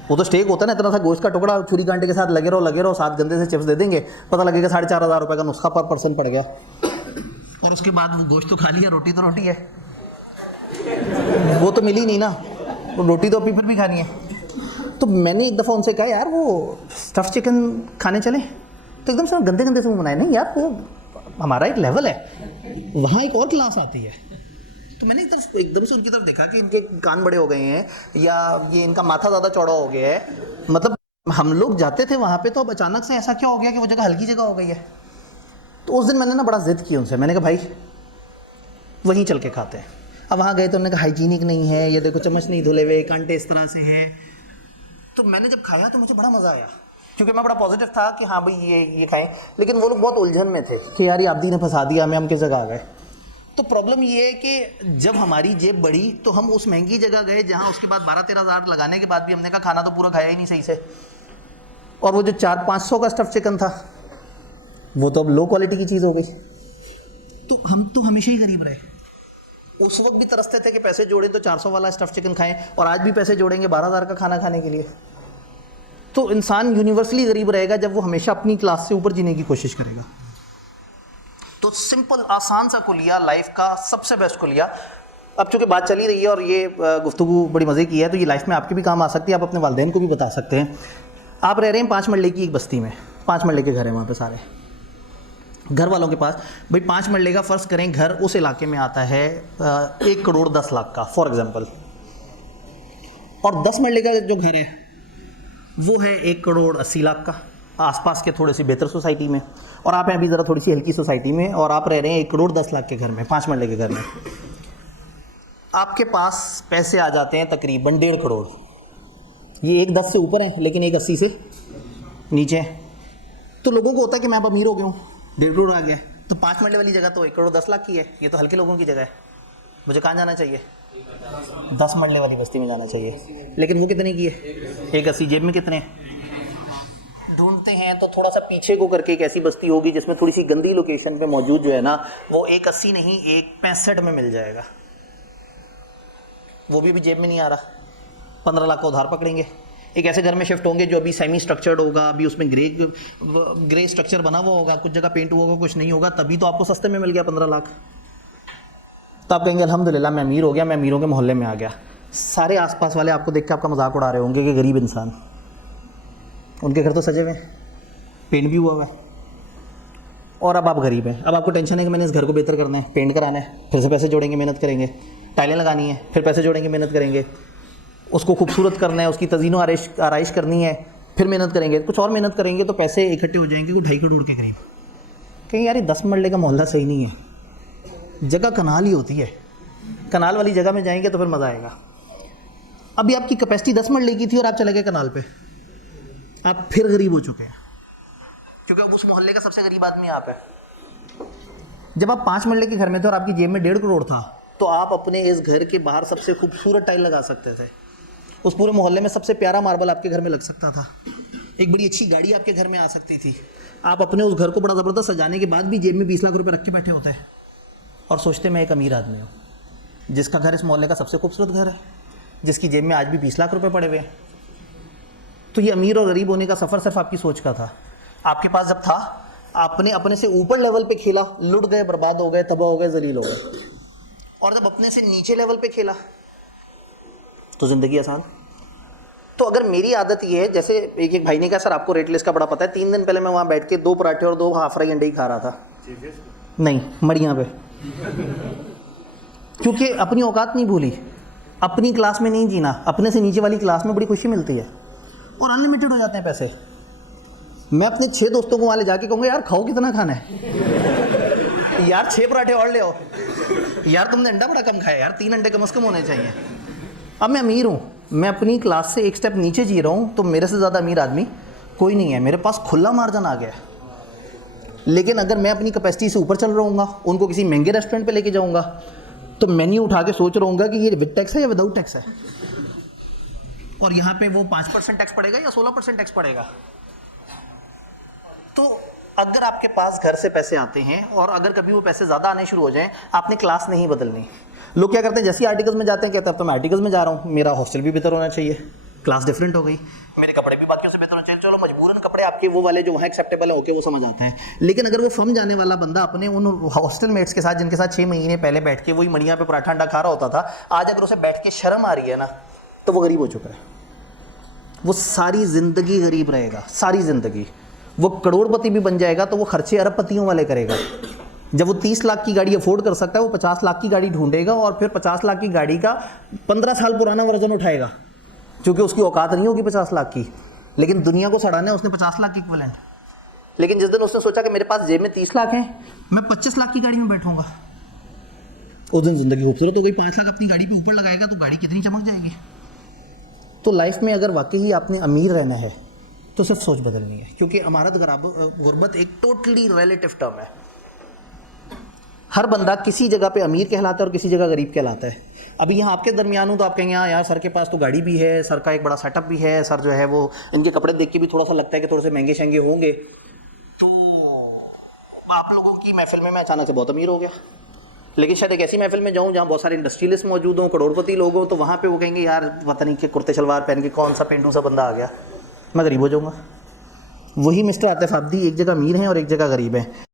वो तो स्टेक होता है ना, इतना सा गोश्त का टुकड़ा, छुरी कांटे के साथ लगे रहो, 7 गंदे से चिप्स दे देंगे, पता लगेगा 4,500 रुपये का नुस्खा पर पर्सन पड़ गया। और उसके बाद वो गोश्त तो खा लिया, रोटी तो रोटी है, वो तो मिली नहीं ना, रोटी तो अभी फिर भी खानी है। तो मैंने एक दफ़ा उनसे कहा यार वो स्टफ़ चिकन खाने चले, तो एकदम से गंदे गंदे से मुँह बनाए, नहीं यार वो हमारा एक लेवल है, वहाँ एक और क्लास आती है। तो मैंने एकदम से उनकी तरफ देखा कि इनके कान बड़े हो गए हैं या ये इनका माथा ज़्यादा चौड़ा हो गया है, मतलब हम लोग जाते थे वहाँ पे, तो अब अचानक से ऐसा क्या हो गया कि वो जगह हल्की जगह हो गई है। तो उस दिन मैंने ना बड़ा ज़िद की उनसे, मैंने कहा भाई वहीं चल के खाते हैं। अब वहाँ गए तो उन्होंने कहा हाइजीनिक नहीं है, ये देखो चम्मच नहीं धुले हुए, कांटे इस तरह से है। तो मैंने जब खाया तो मुझे बड़ा मज़ा आया, क्योंकि मैं बड़ा पॉजिटिव था कि हाँ भाई ये खाएं, लेकिन वो लोग बहुत उलझन में थे कि यार ये आब्दी ने फंसा दिया, हम किस जगह आ गए। तो प्रॉब्लम ये है कि जब हमारी जेब बढ़ी तो हम उस महंगी जगह गए जहाँ उसके बाद 12-13,000 लगाने के बाद भी हमने कहा खाना तो पूरा खाया ही नहीं सही से, और वो जो 400-500 का स्टफ़ चिकन था वो तो अब लो क्वालिटी की चीज़ हो गई। तो हम तो हमेशा ही गरीब रहे, उस वक्त भी तरसते थे कि पैसे जोड़ें तो 400 वाला स्टफ़ चिकन खाएं, और आज भी पैसे जोड़ेंगे 12,000 का खाना खाने के लिए। तो इंसान यूनिवर्सली गरीब रहेगा जब वो हमेशा अपनी क्लास से ऊपर जीने की कोशिश करेगा। तो सिंपल आसान सा कुलिया, लाइफ का सबसे बेस्ट कुलिया। अब चूँकि बात चली रही है और ये गुफ्तगू बड़ी मज़े की है, तो ये लाइफ में आपके भी काम आ सकती है, आप अपने वालिदैन को भी बता सकते हैं। आप रह रहे हैं 5 मरले की एक बस्ती में, 5 मरले के घर हैं वहाँ पे सारे, घर वालों के पास भाई 5 मरले का फ़र्ज़ करें घर उस इलाके में आता है 1 करोड़ 10 लाख का फॉर एग्ज़ाम्पल, और 10 मरले का जो घर है वो है 1 करोड़ 80 लाख का, आसपास के थोड़ी सी बेहतर सोसाइटी में, और आप हैं अभी ज़रा थोड़ी सी हल्की सोसाइटी में, और आप रह रहे हैं 1 करोड़ 10 लाख के घर में, 5 मरले के घर में। आपके पास पैसे आ जाते हैं तकरीबन 1.5 करोड़, ये एक 10 से ऊपर है लेकिन एक 80 से नीचे है। तो लोगों को होता है कि मैं अब अमीर हो गया हूँ, 1.5 करोड़ आ गया, तो 5 मरले वाली जगह तो 1 करोड़ 10 लाख की है, ये तो हल्के लोगों की जगह है, मुझे कहाँ जाना चाहिए? 10 मरले वाली बस्ती में जाना चाहिए। लेकिन वो कितने की है? 1.80, जेब में कितने हैं? ढूंढते हैं तो थोड़ा सा पीछे को करके एक ऐसी बस्ती होगी जिसमें थोड़ी सी गंदी लोकेशन पे मौजूद जो है ना, वो 1.80 नहीं 1.65 में मिल जाएगा, वो भी जेब में नहीं आ रहा, 15 लाख का उधार पकड़ेंगे। एक ऐसे घर में शिफ्ट होंगे जो अभी सेमी स्ट्रक्चर्ड होगा, अभी उसमें ग्रे स्ट्रक्चर बना हुआ होगा, कुछ जगह पेंट हुआ होगा, कुछ नहीं होगा, तभी तो आपको सस्ते में मिल गया 15 लाख। तो आप कहेंगे अल्हम्दुलिल्लाह मैं अमीर हो गया, मैं अमीरों के मोहल्ले में आ गया। सारे आसपास वाले आपको देख के आपका मजाक उड़ा रहे होंगे कि गरीब इंसान, उनके घर तो सजे हुए हैं, पेंट भी हुआ हुआ है, और अब आप गरीब हैं। अब आपको टेंशन है कि मैंने इस घर को बेहतर करना है, पेंट कराना है, फिर से पैसे जोड़ेंगे, मेहनत करेंगे, टाइलें लगानी है, फिर पैसे जोड़ेंगे, मेहनत करेंगे, उसको खूबसूरत करना है, उसकी तज़ीनो आराइश करनी है, फिर मेहनत करेंगे, कुछ और मेहनत करेंगे तो पैसे इकट्ठे हो जाएंगे, वो 2.5 करोड़ के करीब। कहीं यार ये 10 मरले का मोहल्ला सही नहीं है, जगह कनाल ही होती है, कनाल वाली जगह में जाएंगे तो फिर मज़ा आएगा। अभी आपकी कैपेसिटी 10 मरले की थी और आप चले गए कनाल पे, आप फिर गरीब हो चुके हैं, क्योंकि अब उस मोहल्ले का सबसे गरीब आदमी आप है। जब आप 5 मरले के घर में थे और आपकी जेब में 1.5 करोड़ था, तो आप अपने इस घर के बाहर सबसे खूबसूरत टाइल लगा सकते थे, उस पूरे मोहल्ले में सबसे प्यारा मार्बल आपके घर में लग सकता था, एक बड़ी अच्छी गाड़ी आपके घर में आ सकती थी, आप अपने उस घर को बड़ा ज़बरदस्त सजाने के बाद भी जेब में 20 लाख रुपए रख के बैठे होते हैं और सोचते मैं एक अमीर आदमी हूँ, जिसका घर इस मोहल्ले का सबसे खूबसूरत घर है, जिसकी जेब में आज भी 20 लाख रुपए पड़े हुए हैं। तो ये अमीर और गरीब होने का सफ़र सिर्फ आपकी सोच का था। आपके पास जब था, आपने अपने से ऊपर लेवल पे खेला, लुट गए, बर्बाद हो गए, तबाह हो गए, जलील हो गए, और जब अपने से नीचे लेवल पे खेला तो ज़िंदगी आसान। तो अगर मेरी आदत ये है, जैसे एक भाई ने कहा सर आपको रेट लिस्ट का बड़ा पता है, 3 दिन पहले मैं वहाँ बैठ के 2 पराठे और 2 हाफ फ्राई अंडे ही खा रहा था, नहीं मड़ियाँ पे, क्योंकि अपनी औकात नहीं भूली, अपनी क्लास में नहीं जीना, अपने से नीचे वाली क्लास में बड़ी खुशी मिलती है, और अनलिमिटेड हो जाते हैं पैसे। मैं अपने 6 दोस्तों को वहाँ ले जाके कहूँगा यार खाओ कितना खाना है, यार 6 पराठे और ले आओ, यार तुमने अंडा बड़ा कम खाया, यार 3 अंडे कम से कम होने चाहिए। अब मैं अमीर हूँ, मैं अपनी क्लास से एक स्टेप नीचे जी रहा हूँ, तो मेरे से ज़्यादा अमीर आदमी कोई नहीं है, मेरे पास खुला मार्जिन आ गया है। लेकिन अगर मैं अपनी कैपेसिटी से ऊपर चल रहूँगा, उनको किसी महंगे रेस्टोरेंट पे लेके जाऊँगा, तो मेन्यू उठा के सोच रहूँगा कि ये विद टैक्स है या विदाउट टैक्स है, और यहाँ पे वो 5% टैक्स पड़ेगा या 16% टैक्स पड़ेगा। तो अगर आपके पास घर से पैसे आते हैं और अगर कभी वो पैसे ज़्यादा आने शुरू हो जाएं, आपने क्लास नहीं बदलनी। लोग क्या करते हैं, जैसे ही आर्टिकल्स में जाते हैं कहते हैं अब तो मैं आर्टिकल्स में जा रहा हूँ, मेरा हॉस्टल भी बेहतर होना चाहिए, क्लास डिफरेंट हो गई, मेरे कपड़े भी बाकियों से बेहतर होने चाहिए। चलो मजबूरन कपड़े आपके वो वाले जो वहाँ एक्सेप्टेबल है, ओके, वो समझ आता है। लेकिन अगर वो फर्म जाने वाला बंदा अपने उन हॉस्टल मेट्स के साथ, जिनके साथ 6 महीने पहले बैठ के वही मड़िया पे पराठा अंडा खा रहा होता था, आज अगर उसे बैठ के शर्म आ रही है ना, तो वो गरीब हो चुका है। वो सारी ज़िंदगी गरीब रहेगा, सारी ज़िंदगी। वो करोड़पति भी बन जाएगा तो वो खर्चे अरबपतियों वाले करेगा। जब वो 30 लाख की गाड़ी अफोर्ड कर सकता है, वो 50 लाख की गाड़ी ढूंढेगा और फिर 50 लाख की गाड़ी का 15 साल पुराना वर्जन उठाएगा, क्योंकि उसकी औकात नहीं होगी 50 लाख की। लेकिन दुनिया को सड़ाना है उसने 50 लाख की इक्विवेलेंट। लेकिन जिस दिन उसने सोचा कि मेरे पास जेब में 30 लाख है, मैं 25 लाख की गाड़ी में बैठूंगा, उस दिन जिंदगी खूबसूरत हो गई। 5 लाख अपनी गाड़ी पे ऊपर लगाएगा तो गाड़ी कितनी चमक जाएगी। तो लाइफ में अगर वाकई ही आपने अमीर रहना है तो सिर्फ सोच बदलनी है, क्योंकि अमारत गुर्बत एक टोटली रिलेटिव टर्म है। हर बंदा किसी जगह पे अमीर कहलाता है और किसी जगह गरीब कहलाता है। अभी यहाँ आपके दरमियान हूँ तो आप कहेंगे हाँ यार, सर के पास तो गाड़ी भी है, सर का एक बड़ा सेटअप भी है, सर जो है वो इनके कपड़े देख के भी थोड़ा सा लगता है कि थोड़े से महंगे शहंगे होंगे। तो आप लोगों की महफिल में मैं अचानक से बहुत अमीर हो गया। लेकिन शायद एक ऐसी महफिल में जाऊँ जहाँ बहुत सारे इंडस्ट्रियलिस्ट मौजूद हों, करोड़पति लोग हों, तो वहाँ पे वो कहेंगे यार पता नहीं कि कुर्ते शलवार पहन के कौन सा पेंडू सा बंदा आ गया, मैं गरीब हो जाऊँगा। वही मिस्टर आतिफ आब्दी एक जगह अमीर हैं और एक जगह गरीब हैं।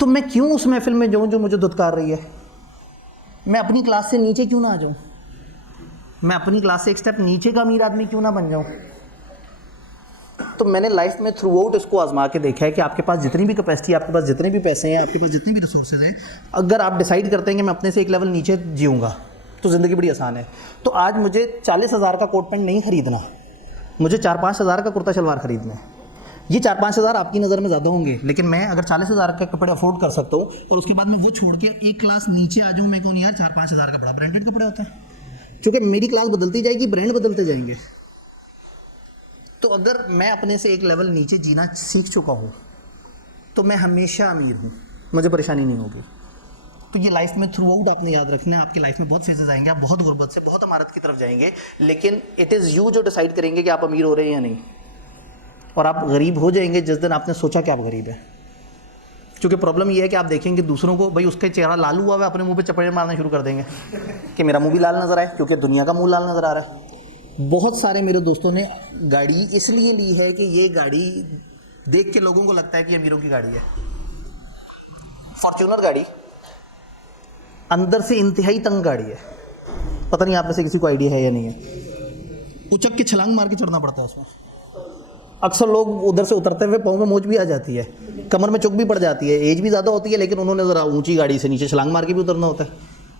तो मैं क्यों उस महफिल में जाऊँ जो मुझे धुतकार रही है? मैं अपनी क्लास से नीचे क्यों ना आ जाऊँ? मैं अपनी क्लास से एक स्टेप नीचे का अमीर आदमी क्यों ना बन जाऊँ? तो मैंने लाइफ में थ्रू आउट इसको आजमा के देखा है कि आपके पास जितनी भी कैपेसिटी, आपके पास जितने भी पैसे हैं, आपके पास जितनी भी रिसोर्सेज हैं, अगर आप डिसाइड करते हैं कि मैं अपने से एक लेवल नीचे जीऊँगा तो ज़िंदगी बड़ी आसान है। तो आज मुझे 40,000 का कोट पैंट नहीं खरीदना, मुझे 4-5 हज़ार का कुर्ता शलवार खरीदना है। ये 4-5 हज़ार आपकी नज़र में ज़्यादा होंगे, लेकिन मैं अगर 40,000 का कपड़े अफोर्ड कर सकता हूँ और उसके बाद मैं वो छोड़ के एक क्लास नीचे आ जाऊँ, मैं कहूँ यार 4-5 हज़ार का बड़ा ब्रांडेड कपड़ा होता है, क्योंकि मेरी क्लास बदलती जाएगी, ब्रांड बदलते जाएंगे। तो अगर मैं अपने से एक लेवल नीचे जीना सीख चुका हूँ तो मैं हमेशा अमीर हूँ, मुझे परेशानी नहीं होगी। तो ये लाइफ में थ्रू आउट आपने याद रखना है। आपकी लाइफ में बहुत फेजेस आएंगे, आप बहुत गुर्बत से बहुत अमारत की तरफ जाएंगे, लेकिन इट इज़ यू जो डिसाइड करेंगे कि आप अमीर हो रहे हैं या नहीं। और आप गरीब हो जाएंगे जिस दिन आपने सोचा कि आप गरीब हैं। क्योंकि प्रॉब्लम ये है कि आप देखेंगे दूसरों को, भाई उसका चेहरा लाल हुआ है, अपने मुंह पे चपेट मारना शुरू कर देंगे कि मेरा मुंह भी लाल नज़र आए, क्योंकि दुनिया का मुंह लाल नज़र आ रहा है। बहुत सारे मेरे दोस्तों ने गाड़ी इसलिए ली है कि ये गाड़ी देख के लोगों को लगता है कि अमीरों की गाड़ी है। फॉर्च्यूनर गाड़ी अंदर से इंतहाई तंग गाड़ी है, पता नहीं आप में से किसी को आइडिया है या नहीं है। उचक के छलांग मार के चढ़ना पड़ता है उसमें। अक्सर लोग उधर से उतरते हुए पाँव में मोच भी आ जाती है, कमर में चुक भी पड़ जाती है, एज भी ज़्यादा होती है, लेकिन उन्होंने ज़रा ऊंची गाड़ी से नीचे छलांग मार के भी उतरना होता है।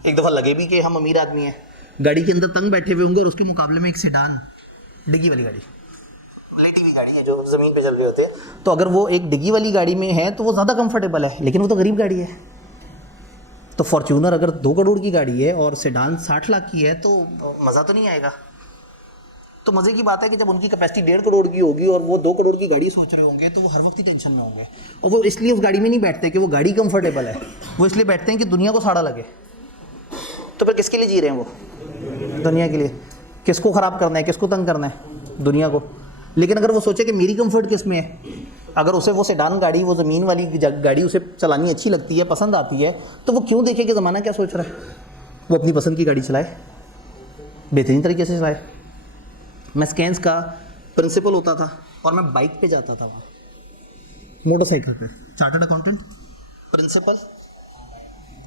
एक दफ़ा लगे भी कि हम अमीर आदमी हैं, गाड़ी के अंदर तंग बैठे हुए होंगे और उसके मुकाबले में एक सेडान डिग्गी वाली गाड़ी, लेटी हुई गाड़ी है जो ज़मीन पे चल रही होती है, तो अगर वो एक डिग्गी वाली गाड़ी में है तो वो ज़्यादा कंफर्टेबल है, लेकिन वो तो गरीब गाड़ी है। तो फॉर्च्यूनर अगर 2 करोड़ की गाड़ी है और सेडान 60 लाख की है तो मज़ा तो नहीं आएगा। तो मज़े की बात है कि जब उनकी कैपेसिटी 1.5 करोड़ की होगी और वो 2 करोड़ की गाड़ी सोच रहे होंगे तो वो हर वक्त ही टेंशन में होंगे। और वो इसलिए उस गाड़ी में नहीं बैठते कि वो गाड़ी कंफर्टेबल है, वो इसलिए बैठते हैं कि दुनिया को साड़ा लगे। तो फिर किसके लिए जी रहे हैं वो? दुनिया के लिए। किसको ख़राब करना है, किसको तंग करना है? दुनिया को। लेकिन अगर वो सोचे कि मेरी कंफर्ट किस में है, अगर उसे वो सेडान गाड़ी, वो ज़मीन वाली गाड़ी उसे चलानी अच्छी लगती है, पसंद आती है, तो वो क्यों देखे कि ज़माना क्या सोच रहा है। वो अपनी पसंद की गाड़ी चलाए, बेहतरीन तरीके से चलाए। मैं स्कैंस का प्रिंसिपल होता था और मैं बाइक पे जाता था वहाँ, मोटरसाइकिल पे, चार्टर्ड अकाउंटेंट प्रिंसिपल,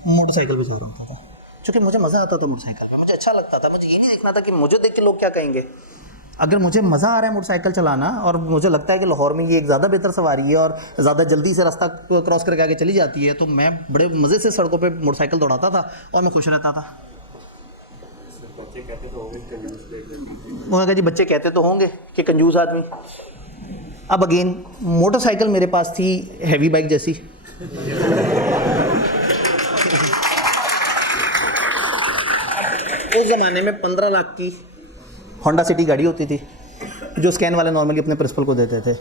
मोटरसाइकिल पे जा रहा होता था, क्योंकि मुझे मज़ा आता था मोटरसाइकिल पे, मुझे अच्छा लगता था। मुझे ये नहीं देखना था कि मुझे देख के लोग क्या कहेंगे। अगर मुझे मज़ा आ रहा है मोटरसाइकिल चलाना और मुझे लगता है कि लाहौर में ये एक ज़्यादा बेहतर सवारी है और ज़्यादा जल्दी से रास्ता क्रॉस करके आगे चली जाती है, तो मैं बड़े मज़े से सड़कों पे मोटरसाइकिल दौड़ाता था और मैं खुश रहता था। उन्होंने कहा जी बच्चे कहते तो होंगे कि कंजूस आदमी। अब अगेन मोटरसाइकिल मेरे पास थी हैवी बाइक जैसी। उस ज़माने में 15 लाख की होंडा सिटी गाड़ी होती थी जो स्कैन वाले नॉर्मली अपने प्रिंसिपल को देते थे,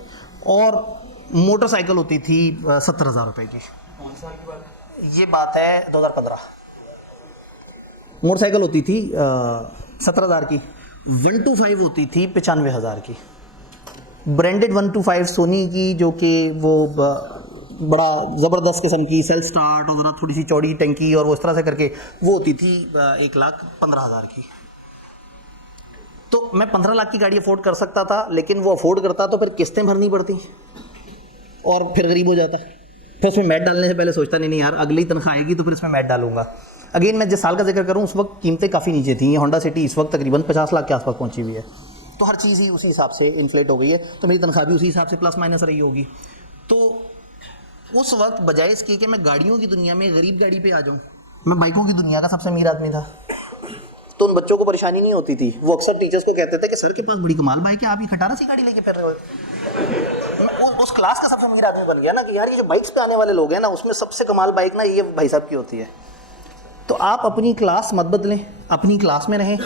और मोटरसाइकिल होती थी 70,000 रुपये की। ये बात है 2015। मोटरसाइकिल होती थी 17,000 की, 125 होती थी 95,000 की। ब्रांडेड 125 सोनी की, जो कि वो बड़ा ज़बरदस्त किस्म की सेल्फ स्टार्ट और ज़रा थोड़ी सी चौड़ी टंकी और वो इस तरह से करके वो होती थी 1,15,000 की। तो मैं 15 लाख की गाड़ी अफोर्ड कर सकता था, लेकिन वो अफोर्ड करता तो फिर किस्तें भरनी पड़ती और फिर गरीब हो जाता। फिर उसमें मैट डालने से पहले सोचता नहीं यार अगली तनख्वाह आएगी तो फिर इसमें मैट डालूंगा। अगेन मैं जिस साल का जिक्र करूँ उस वक्त कीमतें काफ़ी नीचे थी। होंडा सिटी इस वक्त तकरीबन 50 लाख के आसपास पहुंची हुई है। तो हर चीज़ ही उसी हिसाब से इन्फ्लेट हो गई है, तो मेरी तनख्वाह भी उसी हिसाब से प्लस माइनस रही होगी। तो उस वक्त बजाय इसके कि मैं गाड़ियों की दुनिया में गरीब गाड़ी पे आ जाऊँ, मैं बाइकों की दुनिया का सबसे अमीर आदमी था। तो उन बच्चों को परेशानी नहीं होती थी। वो अक्सर टीचर्स को कहते थे कि सर के पास बड़ी कमाल बाइक है, आप ये खटारा सी गाड़ी लेके फिर रहे हो। मैं उस क्लास का सबसे अमीर आदमी बन गया ना कि यार ये जो बाइक्स पे आने वाले लोग हैं ना, उसमें सबसे कमाल बाइक ना ये भाई साहब की होती है। तो आप अपनी क्लास मत बदलें, अपनी क्लास में रहें,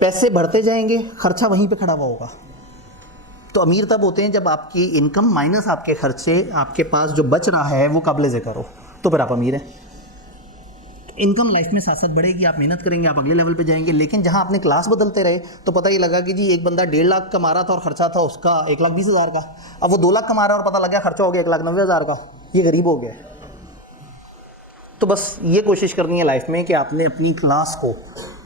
पैसे बढ़ते जाएंगे, खर्चा वहीं पे खड़ा हुआ होगा। तो अमीर तब होते हैं जब आपकी इनकम माइनस आपके खर्चे, आपके पास जो बच रहा है वो काबिल ज़िक्र हो, तो फिर आप अमीर हैं। इनकम लाइफ में साथ साथ बढ़ेगी, आप मेहनत करेंगे, आप अगले लेवल पे जाएंगे। लेकिन जहां आपने क्लास बदलते रहे तो पता ही लगा कि जी एक बंदा 1.5 लाख कमा रहा था और खर्चा था उसका 1,20,000 का, अब वो 2 लाख कमा रहा है और पता लगा खर्चा हो गया 1,90,000 का, ये गरीब हो गया। तो बस ये कोशिश करनी है लाइफ में कि आपने अपनी क्लास को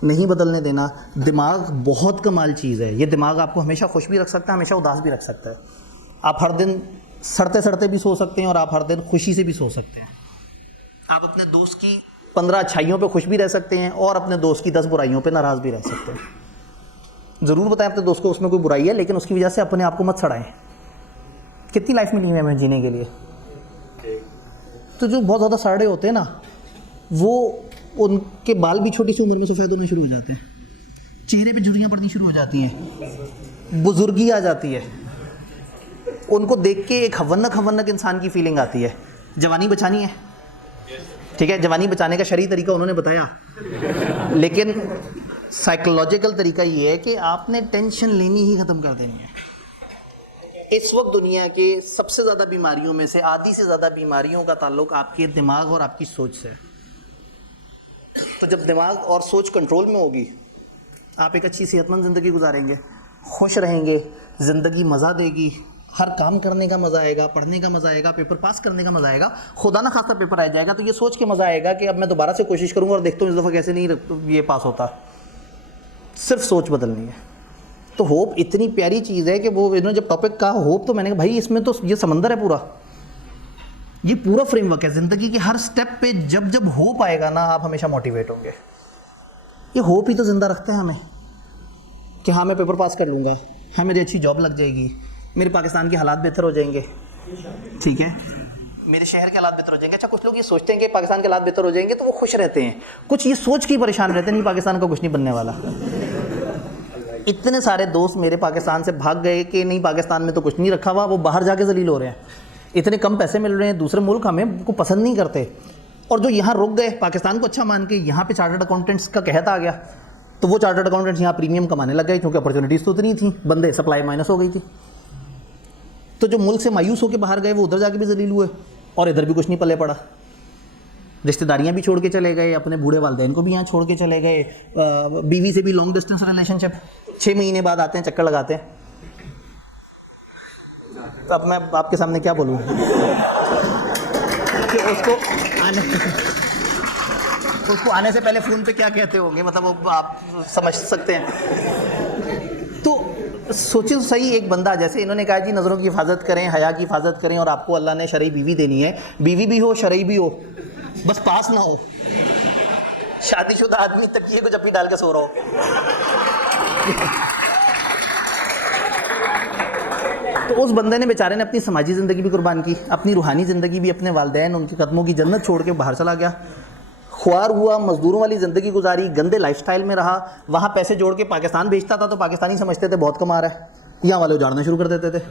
नहीं बदलने देना। दिमाग बहुत कमाल चीज़ है। ये दिमाग आपको हमेशा खुश भी रख सकता है, हमेशा उदास भी रख सकता है। आप हर दिन सड़ते सड़ते भी सो सकते हैं और आप हर दिन खुशी से भी सो सकते हैं। आप अपने दोस्त की 15 अच्छाइयों पे खुश भी रह सकते हैं और अपने दोस्त की 10 बुराइयों पे नाराज़ भी रह सकते हैं। ज़रूर बताएं अपने दोस्त को उसमें कोई बुराई है, लेकिन उसकी वजह से अपने आप को मत सड़ाएं। कितनी लाइफ मिली है हमें जीने के लिए। तो जो बहुत ज़्यादा सड़े होते हैं ना, वो उनके बाल भी छोटी सी उम्र में सफ़ेद होने शुरू हो जाते हैं, चेहरे पे झुर्रियाँ पड़नी शुरू हो जाती हैं, बुजुर्गी आ जाती है, उनको देख के एक हवन्नक हवन्नक इंसान की फीलिंग आती है। जवानी बचानी है, ठीक है, जवानी बचाने का शरई तरीका उन्होंने बताया, लेकिन साइकोलॉजिकल तरीका ये है कि आपने टेंशन लेनी ही ख़त्म कर देनी है। इस वक्त दुनिया के सबसे ज़्यादा बीमारियों में से आधी से ज़्यादा बीमारियों का ताल्लुक आपके दिमाग और आपकी सोच से है। तो जब दिमाग और सोच कंट्रोल में होगी, आप एक अच्छी सेहतमंद ज़िंदगी गुजारेंगे, खुश रहेंगे, ज़िंदगी मज़ा देगी, हर काम करने का मज़ा आएगा, पढ़ने का मज़ा आएगा, पेपर पास करने का मज़ा आएगा। खुदा ना खास्ता पेपर आ जाएगा तो ये सोच के मज़ा आएगा कि अब मैं दोबारा से कोशिश करूँगा और देखता हूँ इस दफ़ा कैसे नहीं ये पास होता। सिर्फ सोच बदलनी है। तो होप इतनी प्यारी चीज़ है कि वो इन्होंने जब टॉपिक कहा होप, तो मैंने कहा भाई इसमें तो ये समंदर है पूरा, ये पूरा फ्रेमवर्क है ज़िंदगी के हर स्टेप पे। जब जब होप आएगा ना, आप हमेशा मोटिवेट होंगे। ये होप ही तो ज़िंदा रखते हैं हमें कि हाँ मैं पेपर पास कर लूँगा, हाँ मेरी अच्छी जॉब लग जाएगी, मेरे पाकिस्तान के हालात बेहतर हो जाएंगे, ठीक है, मेरे शहर के हालात बेहतर हो जाएंगे। अच्छा, कुछ लोग ये सोचते हैं कि पाकिस्तान के हालात बेहतर हो जाएंगे तो वो खुश रहते हैं, कुछ ये सोच के परेशान रहते हैं नहीं पाकिस्तान का कुछ नहीं बनने वाला। इतने सारे दोस्त मेरे पाकिस्तान से भाग गए कि नहीं पाकिस्तान में तो कुछ नहीं रखा हुआ, वो बाहर जाके जलील हो रहे हैं, इतने कम पैसे मिल रहे हैं, दूसरे मुल्क हमें को पसंद नहीं करते। और जो यहाँ रुक गए पाकिस्तान को अच्छा मान के, यहाँ पे चार्टर्ड अकाउंटेंट्स का कहत आ गया, तो वो चार्टर्ड अकाउंटेंट्स यहाँ प्रीमियम कमाने लग गए क्योंकि अपॉर्चुनिटीज़ तो उतनी थी, बंदे सप्लाई माइनस हो गई थी। तो जो मुल्क से मायूस होकर बाहर गए वो उधर जाके भी जलील हुए और इधर भी कुछ नहीं पल्ले पड़ा। रिश्तेदारियां भी छोड़ के चले गए, अपने बूढ़े वालिदैन को भी यहाँ छोड़ के चले गए, बीवी से भी लॉन्ग डिस्टेंस रिलेशनशिप, 6 महीने बाद आते हैं, चक्कर लगाते हैं। तो अब मैं आपके सामने क्या बोलूँ कि उसको आने से पहले फ़ोन पे क्या कहते होंगे, मतलब वो आप समझ सकते हैं। तो सोचिए तो सही, एक बंदा जैसे इन्होंने कहा कि नज़रों की हिफाजत करें, हया की हिफाजत करें, और आपको अल्लाह ने शरई बीवी देनी है, बीवी भी हो शरई भी हो, बस पास ना हो। शादीशुदा आदमी तकिए को जप्पी डाल के सो रहा हो। तो उस बंदे ने बेचारे ने अपनी समाजी ज़िंदगी भी कुर्बान की, अपनी रूहानी ज़िंदगी भी, अपने वालिदैन उनके कदमों की जन्नत छोड़ के बाहर चला गया, ख्वार हुआ, मजदूरों वाली ज़िंदगी गुजारी, गंदे लाइफस्टाइल में रहा, वहाँ पैसे जोड़ के पाकिस्तान भेजता था तो पाकिस्तानी समझते थे बहुत कमा रहा है, यहाँ वाले उजाड़ना शुरू कर देते थे।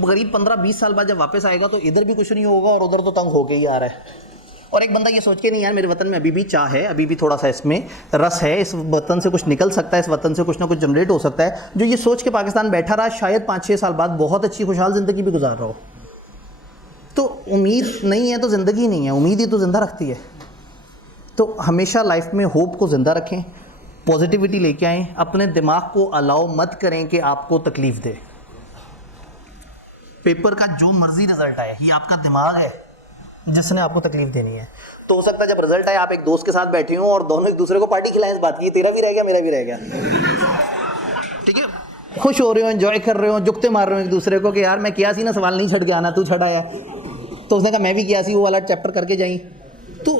गरीब 15-20 साल बाद जब वापस आएगा तो इधर भी कुछ नहीं होगा और उधर तो तंग होके ही आ रहा है। और एक बंदा ये सोच के नहीं यार मेरे वतन में अभी भी चाह है, अभी भी थोड़ा सा इसमें रस है, इस वतन से कुछ निकल सकता है, इस वतन से कुछ ना कुछ जनरेट हो सकता है, जो ये सोच के पाकिस्तान बैठा रहा, शायद 5-6 साल बाद बहुत अच्छी खुशहाल ज़िंदगी भी गुजार रहा हो। तो उम्मीद नहीं है तो ज़िंदगी नहीं है, उम्मीद ही तो ज़िंदा रखती है। तो हमेशा लाइफ में होप को ज़िंदा रखें, पॉजिटिविटी लेके आएँ, अपने दिमाग को अलाउ मत करें कि आपको तकलीफ़ दे। पेपर का जो मर्जी रिजल्ट आए, ये आपका दिमाग है जिसने आपको तकलीफ देनी है। तो हो सकता है जब रिजल्ट आए आप एक दोस्त के साथ बैठे हो और दोनों एक दूसरे को पार्टी खिलाएं इस बात की, तेरा भी रह गया मेरा भी रह गया, ठीक है, खुश हो रहे हो, एंजॉय कर रहे हो, जुगते मार रहे हो एक दूसरे को कि यार मैं किया सी ना सवाल नहीं छड़ के आना, तू छड़ आया। तो उसने कहा मैं भी किया सी, वो वाला चैप्टर करके जाई। तो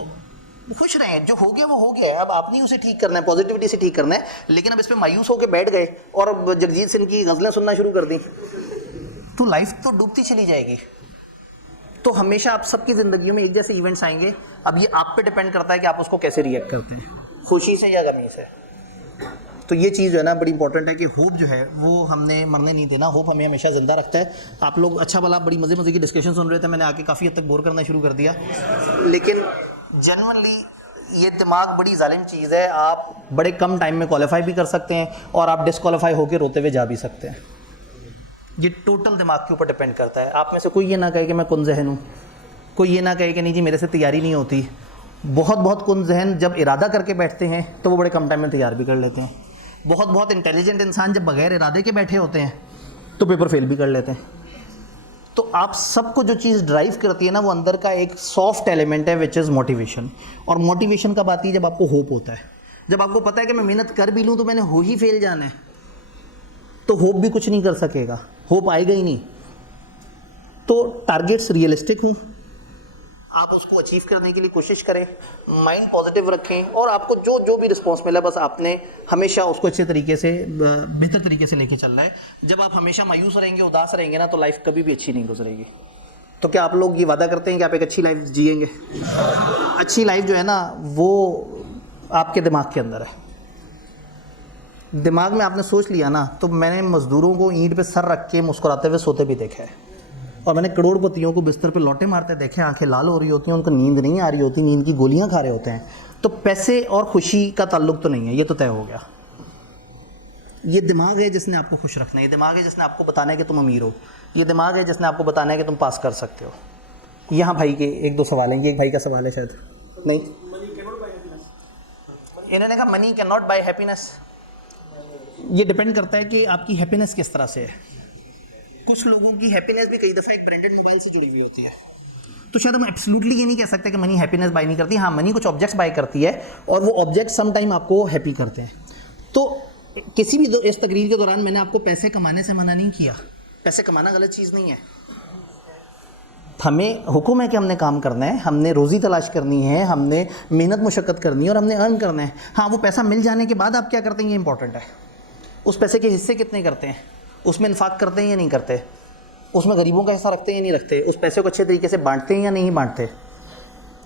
खुश रहें, जो हो गया वो हो गया है, अब आपने उसे ठीक करना है, पॉजिटिविटी से ठीक करना है। लेकिन अब इस पर मायूस होकर बैठ गए और अब जगजीत सिंह की गज़लें सुनना शुरू कर दी तो लाइफ तो डूबती चली जाएगी। तो हमेशा आप सबकी ज़िंदगियों में एक जैसे इवेंट्स आएंगे, अब ये आप पे डिपेंड करता है कि आप उसको कैसे रिएक्ट करते हैं, खुशी से या गमी से। तो ये चीज़ जो है ना बड़ी इंपॉर्टेंट है कि होप जो है वो हमने मरने नहीं देना, होप हमें हमेशा ज़िंदा रखता है। आप लोग अच्छा भला बड़ी मज़े मज़े की डिस्कशन सुन रहे थे, मैंने आके काफ़ी हद तक बोर करना शुरू कर दिया, लेकिन जेन्युइनली ये दिमाग बड़ी जालिम चीज़ है। आप बड़े कम टाइम में क्वालिफाई भी कर सकते हैं और आप डिसक्वालीफाई होकर रोते हुए जा भी सकते हैं। ये टोटल दिमाग के ऊपर डिपेंड करता है। आप में से कोई ये ना कहे कि मैं कुन ज़हन हूँ, कोई ये ना कहे कि नहीं जी मेरे से तैयारी नहीं होती। बहुत बहुत कुन ज़हन जब इरादा करके बैठते हैं तो वो बड़े कम टाइम में तैयार भी कर लेते हैं। बहुत बहुत इंटेलिजेंट इंसान जब बगैर इरादे के बैठे होते हैं तो पेपर फेल भी कर लेते हैं। तो आप सबको जो चीज़ ड्राइव करती है ना वो अंदर का एक सॉफ्ट एलिमेंट है विच इज़ मोटिवेशन। और मोटिवेशन कब आती है? जब आपको होप होता है, जब आपको पता है कि मैं मेहनत कर भी लूँ तो मैंने हो ही फेल जाना है, तो होप भी कुछ नहीं कर सकेगा, होप आएगा ही नहीं। तो टारगेट्स रियलिस्टिक हूँ, आप उसको अचीव करने के लिए कोशिश करें, माइंड पॉजिटिव रखें और आपको जो जो भी रिस्पॉन्स मिला बस आपने हमेशा उसको अच्छे तरीके से बेहतर तरीके से लेके चलना है। जब आप हमेशा मायूस रहेंगे, उदास रहेंगे ना तो लाइफ कभी भी अच्छी नहीं गुजरेगी। तो क्या आप लोग ये वादा करते हैं कि आप एक अच्छी लाइफ जिएंगे? अच्छी लाइफ जो है ना वो आपके दिमाग के अंदर है। दिमाग में आपने सोच लिया ना, तो मैंने मज़दूरों को ईंट पे सर रख के मुस्कुराते हुए सोते भी देखा है और मैंने करोड़पतियों को बिस्तर पे लौटे मारते देखे, आंखें लाल हो रही होती हैं, उनको नींद नहीं आ रही होती, नींद की गोलियां खा रहे होते हैं। तो पैसे और खुशी का ताल्लुक तो नहीं है, ये तो तय हो गया। ये दिमाग है जिसने आपको खुश रखना है, ये दिमाग है जिसने आपको बताना है कि तुम अमीर हो, ये दिमाग है जिसने आपको बताना है कि तुम पास कर सकते हो। यहाँ भाई के एक दो सवाल हैं, ये एक भाई का सवाल है शायद, नहीं इन्होंने कहा money can not buy happiness. ये डिपेंड करता है कि आपकी हैप्पीनेस किस तरह से है। कुछ लोगों की हैप्पीनेस भी कई दफ़ा एक ब्रांडेड मोबाइल से जुड़ी हुई होती है, तो शायद हम एब्सोल्युटली ये नहीं कह सकते कि मनी हैप्पीनेस बाय नहीं करती। हाँ, मनी कुछ ऑब्जेक्ट्स बाय करती है और वो ऑब्जेक्ट सम टाइम आपको हैप्पी करते हैं। तो किसी भी इस तकरीर के दौरान मैंने आपको पैसे कमाने से मना नहीं किया, पैसे कमाना गलत चीज़ नहीं है। हमें हुक्म है कि हमने काम करना है, हमने रोज़ी तलाश करनी है, हमने मेहनत मुशक्क़त करनी है और हमने अर्न करना है। हाँ, वो पैसा मिल जाने के बाद आप क्या करते हैं ये इंपॉर्टेंट है। उस पैसे के हिस्से कितने करते हैं, उसमें इन्फाक करते हैं या नहीं करते, उसमें गरीबों का हिस्सा रखते हैं या नहीं रखते, उस पैसे को अच्छे तरीके से बांटते हैं या नहीं बांटते।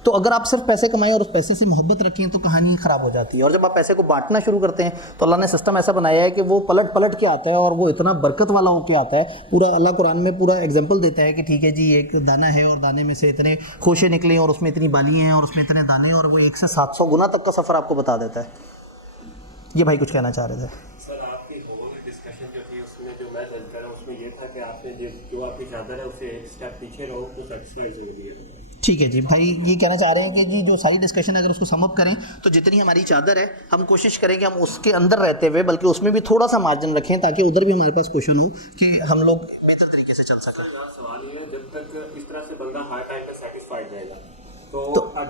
तो अगर आप सिर्फ पैसे कमाएं और उस पैसे से मोहब्बत रखें तो कहानी ख़राब हो जाती है। और जब आप पैसे को बांटना शुरू करते हैं तो अल्लाह ने सिस्टम ऐसा बनाया है कि वो पलट पलट के आता है और वो इतना बरकत वाला होकर आता है। पूरा अल्लाह कुरान में पूरा एग्जाम्पल देता है कि ठीक है जी, एक दाना है और दाने में से इतने खोशे निकले और उसमें इतनी बालियाँ हैं और उसमें इतने दाने, और वो 1 से 700 गुना तक का सफ़र आपको बता देता है। ये भाई कुछ कहना चाह रहे थे। कि आपने जो आपकी चादर है उससे एक स्टेप पीछे रहो तो सेटिस्फाइड हो गई है। ठीक है जी, भाई ये कहना चाह रहे हैं कि जी जो सारी डिस्कशन अगर उसको सम अप करें तो जितनी हमारी चादर है हम कोशिश करें कि हम उसके अंदर रहते हुए बल्कि उसमें भी थोड़ा सा मार्जिन रखें ताकि उधर भी हमारे पास क्वेश्चन हो कि हम लोग बेहतर तरीके से चल सकें। सवाल ये है, जब तक इस तरह से बंदा हर टाइम पे सेटिस्फाइड रहेगा तो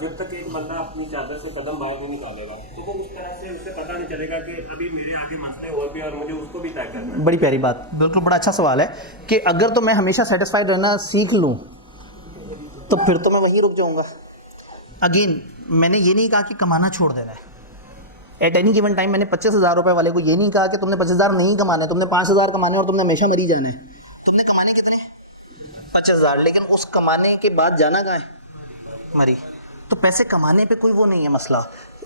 जब तक एक बंदा अपनी चादर से कदम बाहर नहीं निकालेगा तो वो उस तरह से उसे पता नहीं चलेगा कि अभी मेरे आगे मसले और भी और मुझे उसको भी तय करना है। बड़ी प्यारी बात, बिल्कुल बड़ा अच्छा सवाल है कि अगर तो मैं हमेशा सेटिस्फाइड रहना सीख लूँ तो फिर तो मैं वहीं रुक जाऊँगा। अगेन मैंने ये नहीं कहा कि कमाना छोड़ देना है। एट एनी गिवन टाइम मैंने 25,000 रुपये वाले को ये नहीं कहा कि तुमने 25,000 नहीं कमाना है, तुमने 5,000 कमाने और तुमने हमेशा मरी जाना है। तुमने कमाने कितने? 25,000, लेकिन उस कमाने के बाद जाना कहाँ है? मरी। तो पैसे कमाने पे कोई वो नहीं है मसला,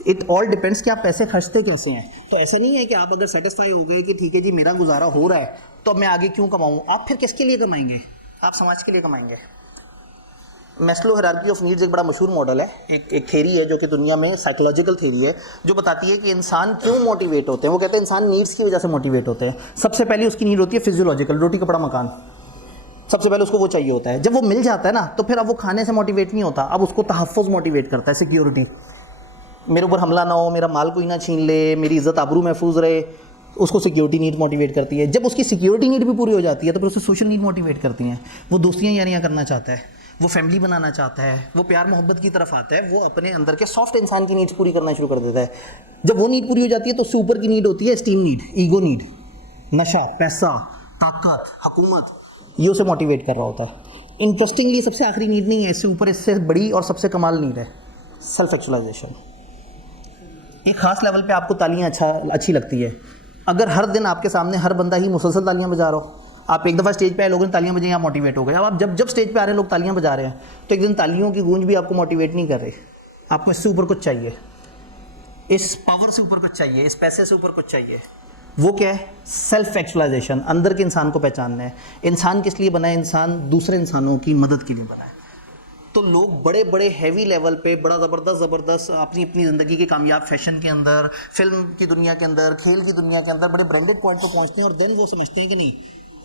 इट ऑल डिपेंड्स कि आप पैसे खर्चते कैसे हैं। तो ऐसा नहीं है कि आप अगर सेटिस्फाई हो गए कि ठीक है जी मेरा गुजारा हो रहा है तो अब मैं आगे क्यों कमाऊँ। आप फिर किसके लिए कमाएंगे? आप समाज के लिए कमाएंगे। मैस्लो हायरार्की ऑफ नीड्स एक बड़ा मशहूर मॉडल है, एक थेरी है जो कि दुनिया में साइकोलॉजिकल थेरी है जो बताती है कि इंसान क्यों मोटिवेट होते हैं। वो कहते हैं इंसान नीड्स की वजह से मोटिवेट होते हैं। सबसे पहले उसकी नीड होती है फिजियोलॉजिकल, रोटी कपड़ा मकान। सबसे पहले उसको वो चाहिए होता है। जब वो मिल जाता है ना तो फिर अब वो खाने से मोटिवेट नहीं होता, अब उसको तहफ़्फ़ुज़ मोटिवेट करता है, सिक्योरिटी। मेरे ऊपर हमला ना हो, मेरा माल कोई ना छीन ले, मेरी इज़्ज़त आबरू महफूज रहे। उसको सिक्योरिटी नीड मोटिवेट करती है। जब उसकी सिक्योरिटी नीड भी पूरी हो जाती है तो फिर उसे सोशल नीड मोटिवेट करती हैं। वो दोस्तियाँ यारियाँ करना चाहता है, वो फैमिली बनाना चाहता है, वो प्यार मोहब्बत की तरफ आता है, वो अपने अंदर के सॉफ्ट इंसान की नीड्स पूरी करना शुरू कर देता है। जब वो नीड पूरी हो जाती है तो उससे ऊपर की नीड होती है स्टीम नीड, ईगो नीड, नशा, पैसा, ताकत, हुकूमत, ये उसे मोटिवेट कर रहा होता है। इंटरेस्टिंगली सबसे आखिरी नीड नहीं है, इससे ऊपर इससे बड़ी और सबसे कमाल नीड है सेल्फ एक्चुअलाइजेशन। एक ख़ास लेवल पे आपको तालियां अच्छी लगती है। अगर हर दिन आपके सामने हर बंदा ही मुसलसल तालियां बजा रहा हो, आप एक दफ़ा स्टेज पे आए, लोगों ने तालियां बजाई, आप मोटिवेट हो गए। अब आप जब स्टेज पे आ रहे हैं लोग तालियां बजा रहे हैं तो एक दिन तालियों की गूंज भी आपको मोटिवेट नहीं कर रही। आपको इससे ऊपर कुछ चाहिए, इस पावर से ऊपर कुछ चाहिए, इस पैसे से ऊपर कुछ चाहिए। वो क्या है? Self actualisation. अंदर के इंसान को पहचानना है। इंसान किस लिए बना है? इंसान दूसरे इंसानों की मदद के लिए बना है। तो लोग बड़े बड़े हैवी लेवल पे बड़ा ज़बरदस्त अपनी ज़िंदगी के कामयाब फैशन के अंदर, फिल्म की दुनिया के अंदर, खेल की दुनिया के अंदर बड़े ब्रांडेड पॉइंट पर पहुंचते हैं और देन वो समझते हैं कि नहीं,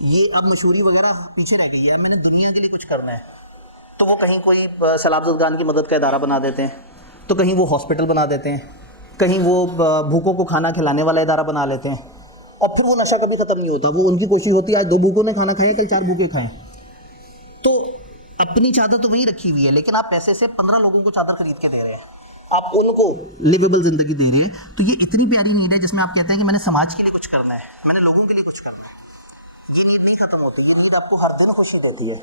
ये अब मशहूरी वगैरह पीछे रह गई है, मैंने दुनिया के लिए कुछ करना है। तो वो कहीं कोई सैलाब-ज़दगान की मदद का इदारा बना देते हैं, तो कहीं वो हॉस्पिटल बना देते हैं, कहीं वो भूखों को खाना खिलाने वाला इदारा बना लेते हैं। और फिर वो नशा कभी ख़त्म नहीं होता। वो उनकी कोशिश होती है आज 2 भूखों ने खाना खाया, कल 4 भूखे खाएं। तो अपनी चादर तो वहीं रखी हुई है, लेकिन आप पैसे से 15 लोगों को चादर खरीद के दे रहे हैं, आप उनको लिवेबल ज़िंदगी दे रहे हैं। तो ये इतनी प्यारी नीड है जिसमें आप कहते हैं कि मैंने समाज के लिए कुछ करना है, मैंने लोगों के लिए कुछ करना है। ये नीड नहीं खत्म होती, ये नीड आपको हर दिन खुशी देती है।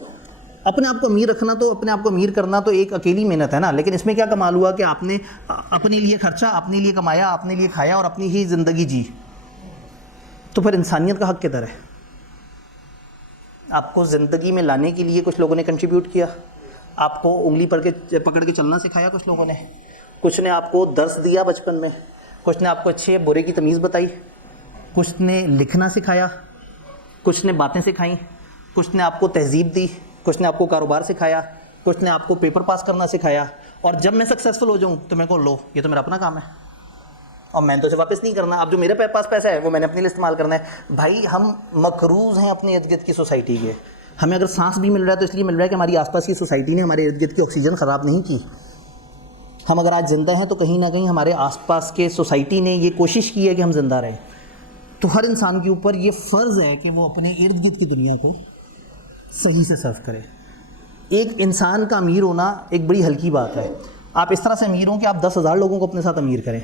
अपने आप को अमीर रखना, तो अपने आप को अमीर करना तो एक अकेली मेहनत है ना, लेकिन इसमें क्या कमाल हुआ कि आपने अपने लिए खर्चा, अपने लिए कमाया, अपने लिए खाया और अपनी ही ज़िंदगी जी। तो फिर इंसानियत का हक किधर है? आपको ज़िंदगी में लाने के लिए कुछ लोगों ने कंट्रीब्यूट किया, आपको उंगली पकड़ के चलना सिखाया कुछ लोगों ने, कुछ ने आपको दर्स दिया बचपन में, कुछ ने आपको अच्छे बुरे की तमीज़ बताई, कुछ ने लिखना सिखाया, कुछ ने बातें सिखाई, कुछ ने आपको तहज़ीब दी, कुछ ने आपको कारोबार सिखाया, कुछ ने आपको पेपर पास करना सिखाया। और जब मैं सक्सेसफुल हो जाऊँ तो मेरे को लो, ये तो मेरा अपना काम है और मैंने तो इसे वापस नहीं करना। अब जो मेरे पास पैसा है वो मैंने अपने लिए इस्तेमाल करना है। भाई हम मकरूज़ हैं अपने इर्द गिर्द की सोसाइटी के। हमें अगर सांस भी मिल रहा है तो इसलिए मिल रहा है कि हमारी आसपास की सोसाइटी ने हमारे इर्द गिर्द की ऑक्सीजन ख़राब नहीं की। हम अगर आज ज़िंदा हैं तो कहीं ना कहीं हमारे आसपास के सोसाइटी ने ये कोशिश की है कि हम ज़िंदा रहें। तो हर इंसान के ऊपर ये फ़र्ज़ है कि वो अपने इर्द गिर्द की दुनिया को सही से सर्व करे। एक इंसान का अमीर होना एक बड़ी हल्की बात है। आप इस तरह से अमीर हों कि आप 10,000 लोगों को अपने साथ अमीर करें,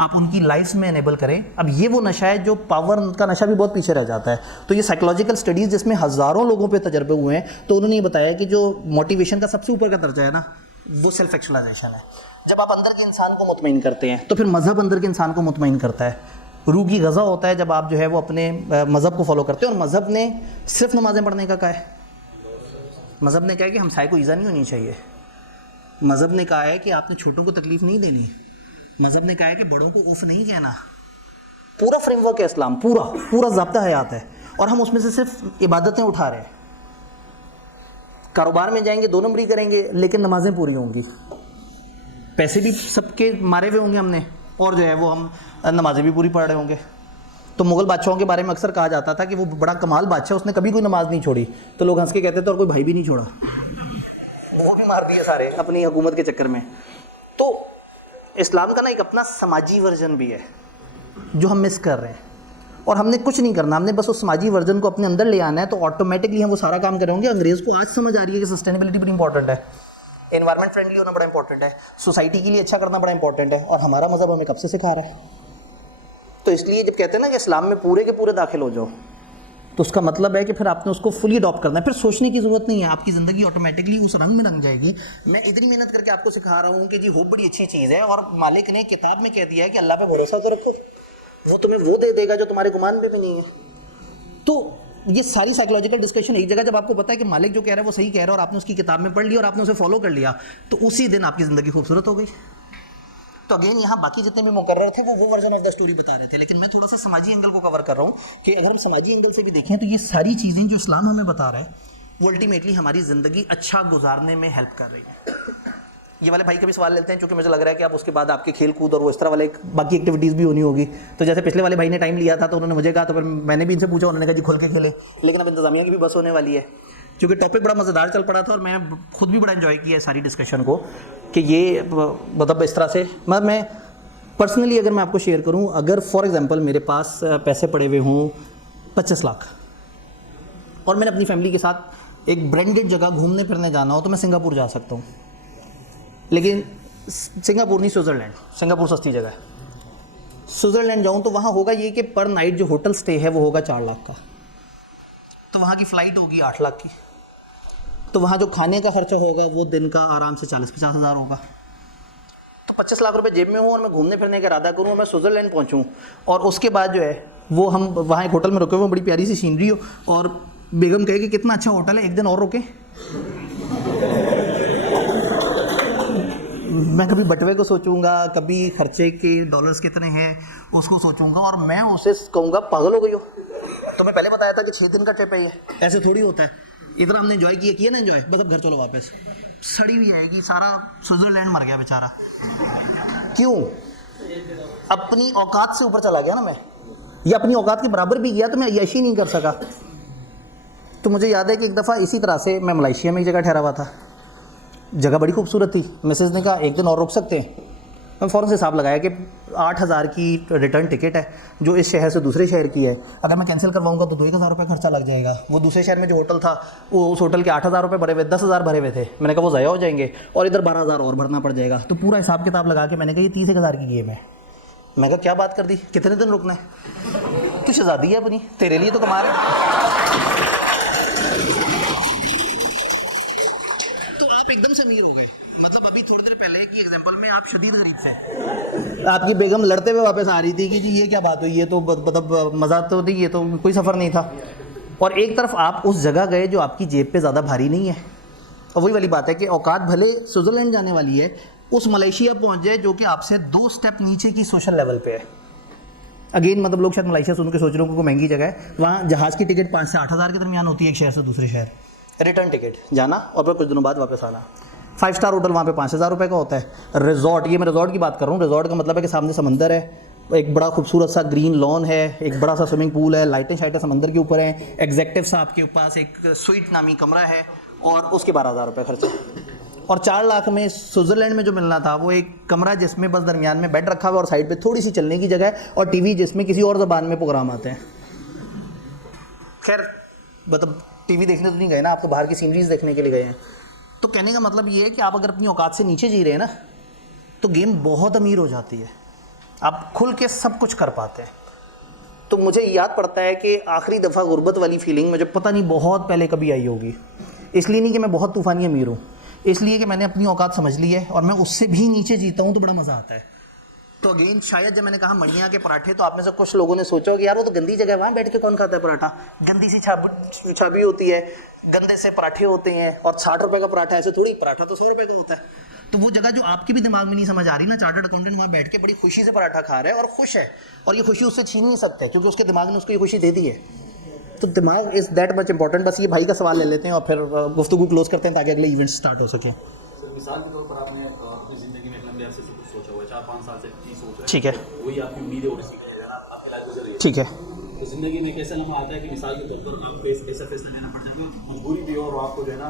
आप उनकी लाइफ में एनेबल करें। अब ये वो नशा है जो पावर का नशा भी बहुत पीछे रह जाता है। तो ये साइकोलॉजिकल स्टडीज़ जिसमें हज़ारों लोगों पे तजर्बे हुए हैं, तो उन्होंने ये बताया कि जो मोटिवेशन का सबसे ऊपर का दर्जा है ना, वो सेल्फ एक्चुअलाइजेशन है। जब आप अंदर के इंसान को मुतमईन करते हैं तो फिर मज़हब अंदर के इंसान को मुतमईन करता है। रूह की ग़ज़ा होता है जब आप जो है वो अपने मज़हब को फॉलो करते हैं। और मज़हब ने सिर्फ नमाज़ें पढ़ने का कहा है। मज़हब ने कहा है कि हमसाये को ईज़ा नहीं होनी चाहिए। मज़हब ने कहा है कि आपने छोटों को तकलीफ़ नहीं देनी। मज़हब ने कहा है कि बड़ों को उफ़ नहीं कहना। पूरा फ्रेमवर्क है इस्लाम, पूरा ज़ाब्ता हयात है। और हम उसमें से सिर्फ इबादतें उठा रहे हैं। कारोबार में जाएंगे 2 नंबरी करेंगे, लेकिन नमाज़ें पूरी होंगी, पैसे भी सबके मारे हुए होंगे हमने, और जो है वो हम नमाज़ें भी पूरी पढ़ रहे होंगे। तो मुग़ल बादशाहों के बारे में अक्सर कहा जाता था कि वो बड़ा कमाल बादशाह, उसने कभी कोई नमाज़ नहीं छोड़ी। तो लोग हंस के कहते थे और कोई भाई भी नहीं छोड़ा, वो भी मार दिए सारे अपनी हुकूमत के चक्कर में। तो इस्लाम का ना एक अपना समाजी वर्जन भी है जो हम मिस कर रहे हैं। और हमने कुछ नहीं करना, हमने बस उस समाजी वर्जन को अपने अंदर ले आना है, तो ऑटोमेटिकली हम वो सारा काम करेंगे। अंग्रेज़ को आज समझ आ रही है कि सस्टेनेबिलिटी बड़ी इंपॉर्टेंट है, एनवायरनमेंट फ्रेंडली होना बड़ा इंपॉर्टेंट है, सोसाइटी के लिए अच्छा करना बड़ा इंपॉर्टेंट है। और हमारा मज़हब हमें कब से सिखा रहा है। तो इसलिए जब कहते हैं ना कि इस्लाम में पूरे के पूरे दाखिल हो जाओ, तो उसका मतलब है कि फिर आपने उसको फुली अडॉप्ट करना है। फिर सोचने की ज़रूरत नहीं है, आपकी ज़िंदगी ऑटोमेटिकली उस रंग में रंग जाएगी। मैं इतनी मेहनत करके आपको सिखा रहा हूँ कि जी होप बड़ी अच्छी चीज़ है, और मालिक ने किताब में कह दिया है कि अल्लाह पे भरोसा तो रखो, वो तुम्हें वो दे देगा जो तुम्हारे गुमान में भी नहीं है। तो ये सारी साइकोलॉजिकल डिस्कशन एक जगह, जब आपको पता है कि मालिक जो कह रहा है वो सही कह रहा है और आपने उसकी किताब में पढ़ लिया और आपने उसे फॉलो कर लिया, तो उसी दिन आपकी ज़िंदगी खूबसूरत हो गई। तो अगेन यहाँ बाकी जितने भी मुकर्रर थे वो वर्जन ऑफ द स्टोरी बता रहे थे, लेकिन मैं थोड़ा सा समाजी एंगल को कवर कर रहा हूँ कि अगर हम समाजी एंगल से भी देखें तो ये सारी चीज़ें जो इस्लाम हमें बता रहा है वो अल्टीमेटली हमारी ज़िंदगी अच्छा गुजारने में हेल्प कर रही है। ये वाले भाई का भी सवाल लेते हैं, क्योंकि मुझे लग रहा है कि आप उसके बाद आपके खेल कूद और वो इस तरह वाले बाकी एक्टिविटीज़ भी होनी होगी। तो जैसे पिछले वाले भाई ने टाइम लिया था तो उन्होंने मुझे कहा, तो फिर मैंने भी इनसे पूछा, उन्होंने कहा जी खुल के खेले। लेकिन अब इंतज़ामिया की भी बस होने वाली है, क्योंकि टॉपिक बड़ा मज़ेदार चल पड़ा था और मैं खुद भी बड़ा इन्जॉय किया है सारी डिस्कशन को, कि ये मतलब इस तरह से मैं पर्सनली अगर मैं आपको शेयर करूं, अगर फॉर एग्जांपल मेरे पास पैसे पड़े हुए हों 25 लाख और मैंने अपनी फैमिली के साथ एक ब्रांडेड जगह घूमने फिरने जाना हो तो मैं सिंगापुर जा सकता हूं। लेकिन सिंगापुर नहीं, स्विट्ज़रलैंड। सिंगापुर सस्ती जगह है। स्विट्ज़रलैंड जाऊं तो वहाँ होगा ये कि पर नाइट जो होटल स्टे है वो होगा 4 लाख का, तो वहाँ की फ़्लाइट होगी 8 लाख की, तो वहाँ जो खाने का खर्चा होगा वो दिन का आराम से 40-50 हज़ार होगा। तो 25 लाख रुपए जेब में हो और मैं घूमने फिरने का इरादा करूँ, मैं स्विट्ज़रलैंड पहुँचूँ और उसके बाद जो है वो हम वहाँ एक होटल में रुके हुए, बड़ी प्यारी सी सीनरी हो और बेगम कहे कि कितना अच्छा होटल है, एक दिन और रुके। मैं कभी बटवे को सोचूंगा, कभी खर्चे के डॉलर्स कितने हैं उसको सोचूंगा और मैं उसे कहूँगा पागल हो गई हो। तो मैं पहले बताया था कि 6 दिन का ट्रिप है ये, ऐसे थोड़ी होता है। इधर हमने एंजॉय किया ना एंजॉय, बस अब घर चलो वापस। सड़ी हुई आएगी, सारा स्विट्ज़रलैंड मर गया बेचारा। क्यों? अपनी औकात से ऊपर चला गया ना मैं, या अपनी औकात के बराबर भी गया तो मैं अय्याशी नहीं कर सका। तो मुझे याद है कि एक दफ़ा इसी तरह से मैं मलेशिया में एक जगह ठहरा हुआ था, जगह बड़ी खूबसूरत थी। मिसेज़ ने कहा एक दिन और रुक सकते हैं। मैं फ़ौरन से हिसाब लगाया कि 8,000 की रिटर्न टिकट है जो इस शहर से दूसरे शहर की है, अगर मैं कैंसिल करवाऊंगा तो 2,000 रुपये खर्चा लग जाएगा। वो दूसरे शहर में जो होटल था वो उस होटल के 8,000 रुपये भरे हुए, 10,000 भरे हुए थे। मैंने कहा वो ज़ाया हो जाएंगे और इधर 12,000 और भरना पड़ जाएगा। तो पूरा हिसाब किताब लगा के मैंने कहा ये 30,000 की गेम है। मैं कहा क्या बात कर दी, कितने दिन रुकना है? तो शहज़ादी है अपनी, तेरे लिए तो कमा रहे। तो आप एकदम से अमीर हो गए। मतलब अभी थोड़ी देर पहले की एग्जांपल में आप शदीद गरीब थे, आपकी बेगम लड़ते हुए वापस आ रही थी कि जी ये क्या बात हुई, ये तो मतलब मज़ा तो नहीं, ये तो कोई सफ़र नहीं था। और एक तरफ आप उस जगह गए जो आपकी जेब पे ज़्यादा भारी नहीं है। और वही वाली बात है कि औकात भले स्विट्ज़रलैंड जाने वाली है, उस मलेशिया पहुँच जाए जो कि आपसे 2 स्टेप नीचे की सोशल लेवल पे है। अगेन मतलब लोग शायद मलेशिया सुन के सोच रहे हो कि महंगी जगह है। वहाँ जहाज़ की टिकट 5 से 8 हज़ार के दरमियान होती है एक शहर से दूसरे शहर, रिटर्न टिकट जाना और फिर कुछ दिनों बाद वापस आना। 5 स्टार होटल वहाँ पे 5,000 रुपये का होता है। रिजॉर्ट, ये मैं रिजॉर्ट की बात कर रहा हूँ। रिजॉर्ट का मतलब है कि सामने समंदर है, एक बड़ा खूबसूरत सा ग्रीन लॉन है, एक बड़ा सा स्विमिंग पूल है, लाइटें शाइटें समंदर के ऊपर हैं, एग्जेक्टिव सा आपके पास एक स्वीट नामी कमरा है और उसके 12,000 रुपये खर्चा। और 4 लाख में स्विट्ज़रलैंड में जो मिलना था वो एक कमरा जिसमें बस दरमियान में बेड रखा हुआ और साइड पे थोड़ी सी चलने की जगह है और टीवी जिसमें किसी और ज़बान में प्रोग्राम आते हैं। खैर मतलब टीवी देखने तो नहीं गए ना, आप तो बाहर की सीनरीज देखने के लिए गए हैं। तो कहने का मतलब ये है कि आप अगर अपनी औकात से नीचे जी रहे हैं ना तो गेम बहुत अमीर हो जाती है, आप खुल के सब कुछ कर पाते हैं। तो मुझे याद पड़ता है कि आखिरी दफ़ा गुर्बत वाली फीलिंग मुझे पता नहीं बहुत पहले कभी आई होगी। इसलिए नहीं कि मैं बहुत तूफ़ानी अमीर हूँ, इसलिए कि मैंने अपनी औकात समझ ली है और मैं उससे भी नीचे जीता हूँ तो बड़ा मज़ा आता है। तो अगेन शायद जब मैंने कहा मड़िया के पराठे, तो आप में से कुछ लोगों ने सोचा कि यार वो तो गंदी जगह है, वहाँ बैठ के कौन खाता है पराठा, गंदी सी छाबी होती है, गंदे से पराठे होते हैं और 60 रुपये का पराठा, ऐसे थोड़ी, पराठा तो 100 रुपये का होता है। तो वो जगह जो आपके भी दिमाग में नहीं समझ आ रही ना, चार्टर्ड अकाउंटेंट वहाँ बैठ के बड़ी खुशी से पराठा खा रहा है और खुश है, और ये खुशी उससे छीन नहीं सकता है क्योंकि उसके दिमाग ने उसको ये खुशी दे दी है। तो दिमाग इज़ दैट मच इंपॉर्टेंट। बस ये भाई का सवाल ले लेते हैं और फिर गुफ्तगू क्लोज करते हैं ताकि अगले इवेंट स्टार्ट हो सके। मिसाल के तौर पर आपने अपनी ज़िंदगी में एक लंबे अरसे से कुछ सोचा हुआ है, 4-5 साल से चीज़ सोच रहे हैं, ठीक है, वही आपकी उम्मीद है और इसी के आपकी लाइफ गुजर रही है, ठीक है। तो ज़िंदगी में एक ऐसा लम्हा आता है कि मिसाल के तौर पर आपको ऐसा फैसला लेना पड़ जाए, मजबूरी भी हो और आपको जो है ना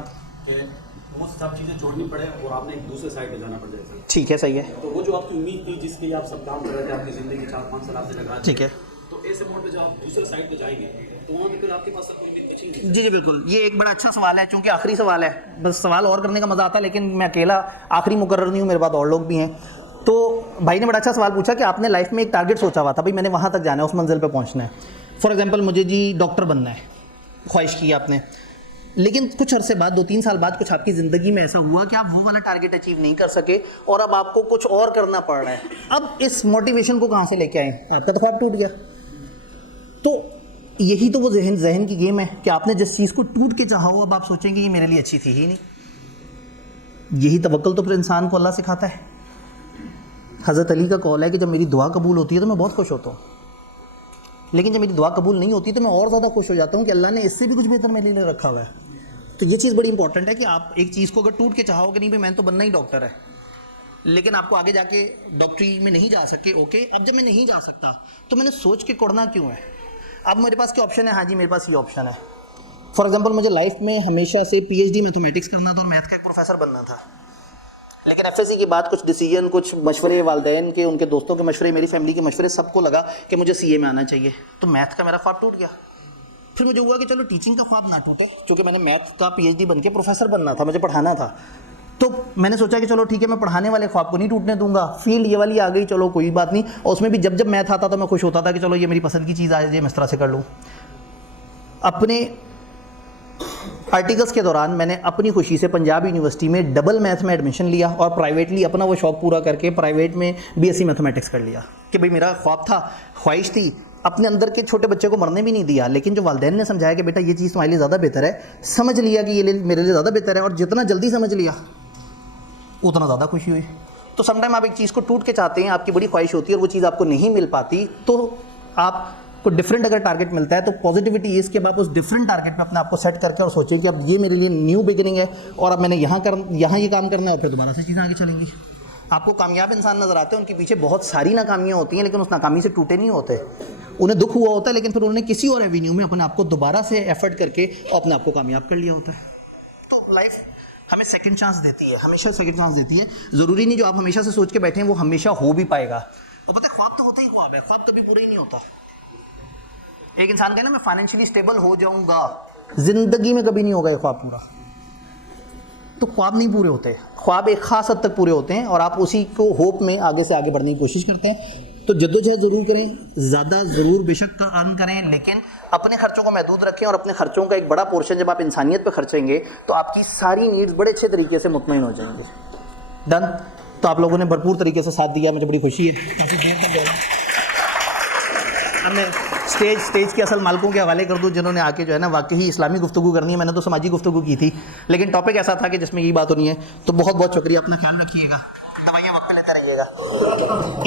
वो सब चीज़ें छोड़नी पड़े और आपने एक दूसरे साइड पर जाना पड़ जाए। ठीक है, सही है। तो वो जो आपकी उम्मीद थी जिसके लिए आप सब काम कर रहे थे, आपकी ज़िंदगी 4-5 साल आपसे लगा, ठीक है, तो ऐसे मोड पे जब आप दूसरे साइड पे जाएंगे तो वहाँ पे फिर आपके पास कोई उम्मीद कुछ नहीं। जी जी बिल्कुल, ये एक बड़ा अच्छा सवाल है, चूँकि आखिरी सवाल है, बस सवाल और करने का मज़ा आता है, लेकिन मैं अकेला आखिरी मुकर्रर नहीं हूँ, मेरे बाद और लोग भी हैं। तो भाई ने बड़ा अच्छा सवाल पूछा कि आपने लाइफ में एक टारगेट सोचा हुआ था, भाई मैंने वहाँ तक जाना है, उस मंजिल पे पहुँचना है। फॉर एग्जांपल मुझे जी डॉक्टर बनना है, ख्वाहिश की आपने, लेकिन कुछ अरसे बाद 2-3 साल बाद कुछ आपकी ज़िंदगी में ऐसा हुआ कि आप वो वाला टारगेट अचीव नहीं कर सके और अब आपको कुछ और करना पड़ रहा है। अब इस मोटिवेशन को कहाँ से लेके आए? आपका तो ख्वाब टूट गया। तो यही तो वो जहन की गेम है कि आपने जिस चीज़ को टूट के चाहा हो, अब आप सोचेंगे ये मेरे लिए अच्छी थी ही नहीं। यही तवक्कुल तो फिर इंसान को अल्लाह सिखाता है। हज़रत अली का कौल है कि जब मेरी दुआ कबूल होती है तो मैं बहुत खुश होता हूँ, लेकिन जब मेरी दुआ कबूल नहीं होती तो मैं और ज़्यादा खुश हो जाता हूँ कि अल्लाह ने इससे भी कुछ बेहतर मेरे लिए रखा हुआ है। तो ये चीज़ बड़ी इंपॉर्टेंट है कि आप एक चीज़ को अगर टूट के चाहो कि नहीं भाई मैंने तो बनना ही डॉक्टर है, लेकिन आपको आगे जाके डॉक्टरी में नहीं जा सके, ओके अब जब मैं नहीं जा सकता तो मैंने सोच के कुड़ना क्यों है? अब मेरे पास क्या ऑप्शन है? हाँ जी मेरे पास ये ऑप्शन है। फॉर एग्जांपल मुझे लाइफ में हमेशा से पीएचडी मैथमेटिक्स करना था और मैथ का एक प्रोफेसर बनना था, लेकिन एफएससी के बाद कुछ डिसीजन, कुछ मशवरे वालिदैन के, उनके दोस्तों के मशवरे, मेरी फैमिली के मशवरे, सबको लगा कि मुझे सीए में आना चाहिए। तो मैथ का मेरा ख्वाब टूट गया। फिर मुझे हुआ कि चलो टीचिंग का ख्वाब ना टूटे, क्योंकि मैंने मैथ का पीएचडी बन के प्रोफेसर बनना था, मुझे पढ़ाना था। तो मैंने सोचा कि चलो ठीक है, मैं पढ़ाने वाले ख्वाब को नहीं टूटने दूंगा। फील्ड ये वाली आ गई, चलो कोई बात नहीं। और उसमें भी जब जब मैथ आता तो मैं खुश होता था कि चलो ये मेरी पसंद की चीज़ आ जाए, मैं इस तरह से कर लूँ। अपने आर्टिकल्स के दौरान मैंने अपनी खुशी से पंजाब यूनिवर्सिटी में डबल मैथ में एडमिशन लिया और प्राइवेटली अपना वो शौक पूरा करके प्राइवेट में बीएससी मैथमेटिक्स कर लिया। कि भाई मेरा ख्वाब था, ख्वाहिश थी, अपने अंदर के छोटे बच्चे को मरने भी नहीं दिया। लेकिन जो वालिदैन ने समझाया कि बेटा ये चीज़ तुम्हारे लिए ज़्यादा बेहतर है, समझ लिया कि ये मेरे लिए ज़्यादा बेहतर है, और जितना जल्दी समझ लिया उतना ज़्यादा खुशी हुई। तो समटाइम आप एक चीज़ को टूट के चाहते हैं, आपकी बड़ी ख्वाहिश होती है और वो चीज़ आपको नहीं मिल पाती, तो आपको डिफरेंट अगर टारगेट मिलता है तो पॉजिटिविटी इस कि आप उस डिफरेंट टारगेट पे अपने आप को सेट करके और सोचें कि अब ये मेरे लिए न्यू बिगिनिंग है और अब मैंने यहाँ ये काम करना है और फिर दोबारा से चीज़ें आगे चलेंगी। आपको कामयाब इंसान नज़र आते हैं, उनके पीछे बहुत सारी नाकामियाँ होती हैं, लेकिन उस नाकामी से टूटे नहीं होते। उन्हें दुख हुआ होता है, लेकिन फिर उन्होंने किसी और एवेन्यू में अपने आप को दोबारा से एफर्ट करके और अपने आप को कामयाब कर लिया होता है। तो लाइफ हमें सेकंड चांस देती है, हमेशा सेकंड चांस देती है। ज़रूरी नहीं जो आप हमेशा से सोच के बैठे हैं वो हमेशा हो भी पाएगा। और पता है ख्वाब तो होता ही ख्वाब है, ख्वाब कभी पूरा ही नहीं होता। एक इंसान कहे ना मैं फाइनेंशियली स्टेबल हो जाऊंगा, जिंदगी में कभी नहीं होगा ये ख्वाब पूरा। तो ख्वाब नहीं पूरे होते, ख्वाब एक खास हद तक पूरे होते हैं और आप उसी को होप में आगे से आगे बढ़ने की कोशिश करते हैं। तो जद्दोजहद ज़रूर करें, ज़्यादा ज़रूर बेशक अर्न करें, लेकिन अपने खर्चों को महदूद रखें और अपने खर्चों का एक बड़ा पोर्शन जब आप इंसानियत पे खर्चेंगे तो आपकी सारी नीड्स बड़े अच्छे तरीके से मुतमईन हो जाएंगे। डन। तो आप लोगों ने भरपूर तरीके से साथ दिया, मुझे बड़ी खुशी है। काफ़ी देर तक बोला। अब मैं स्टेज के असल मालिकों के हवाले कर दूं जिन्होंने आके जो है ना वाकई इस्लामी गुफ्तगू करनी है। मैंने तो समाजी गुफ्तगू की थी, लेकिन टॉपिक ऐसा था कि जिसमें यही बात होनी है। तो बहुत बहुत शुक्रिया, अपना ख्याल रखिएगा, दवाइयाँ वक्त पे लेते रहिएगा।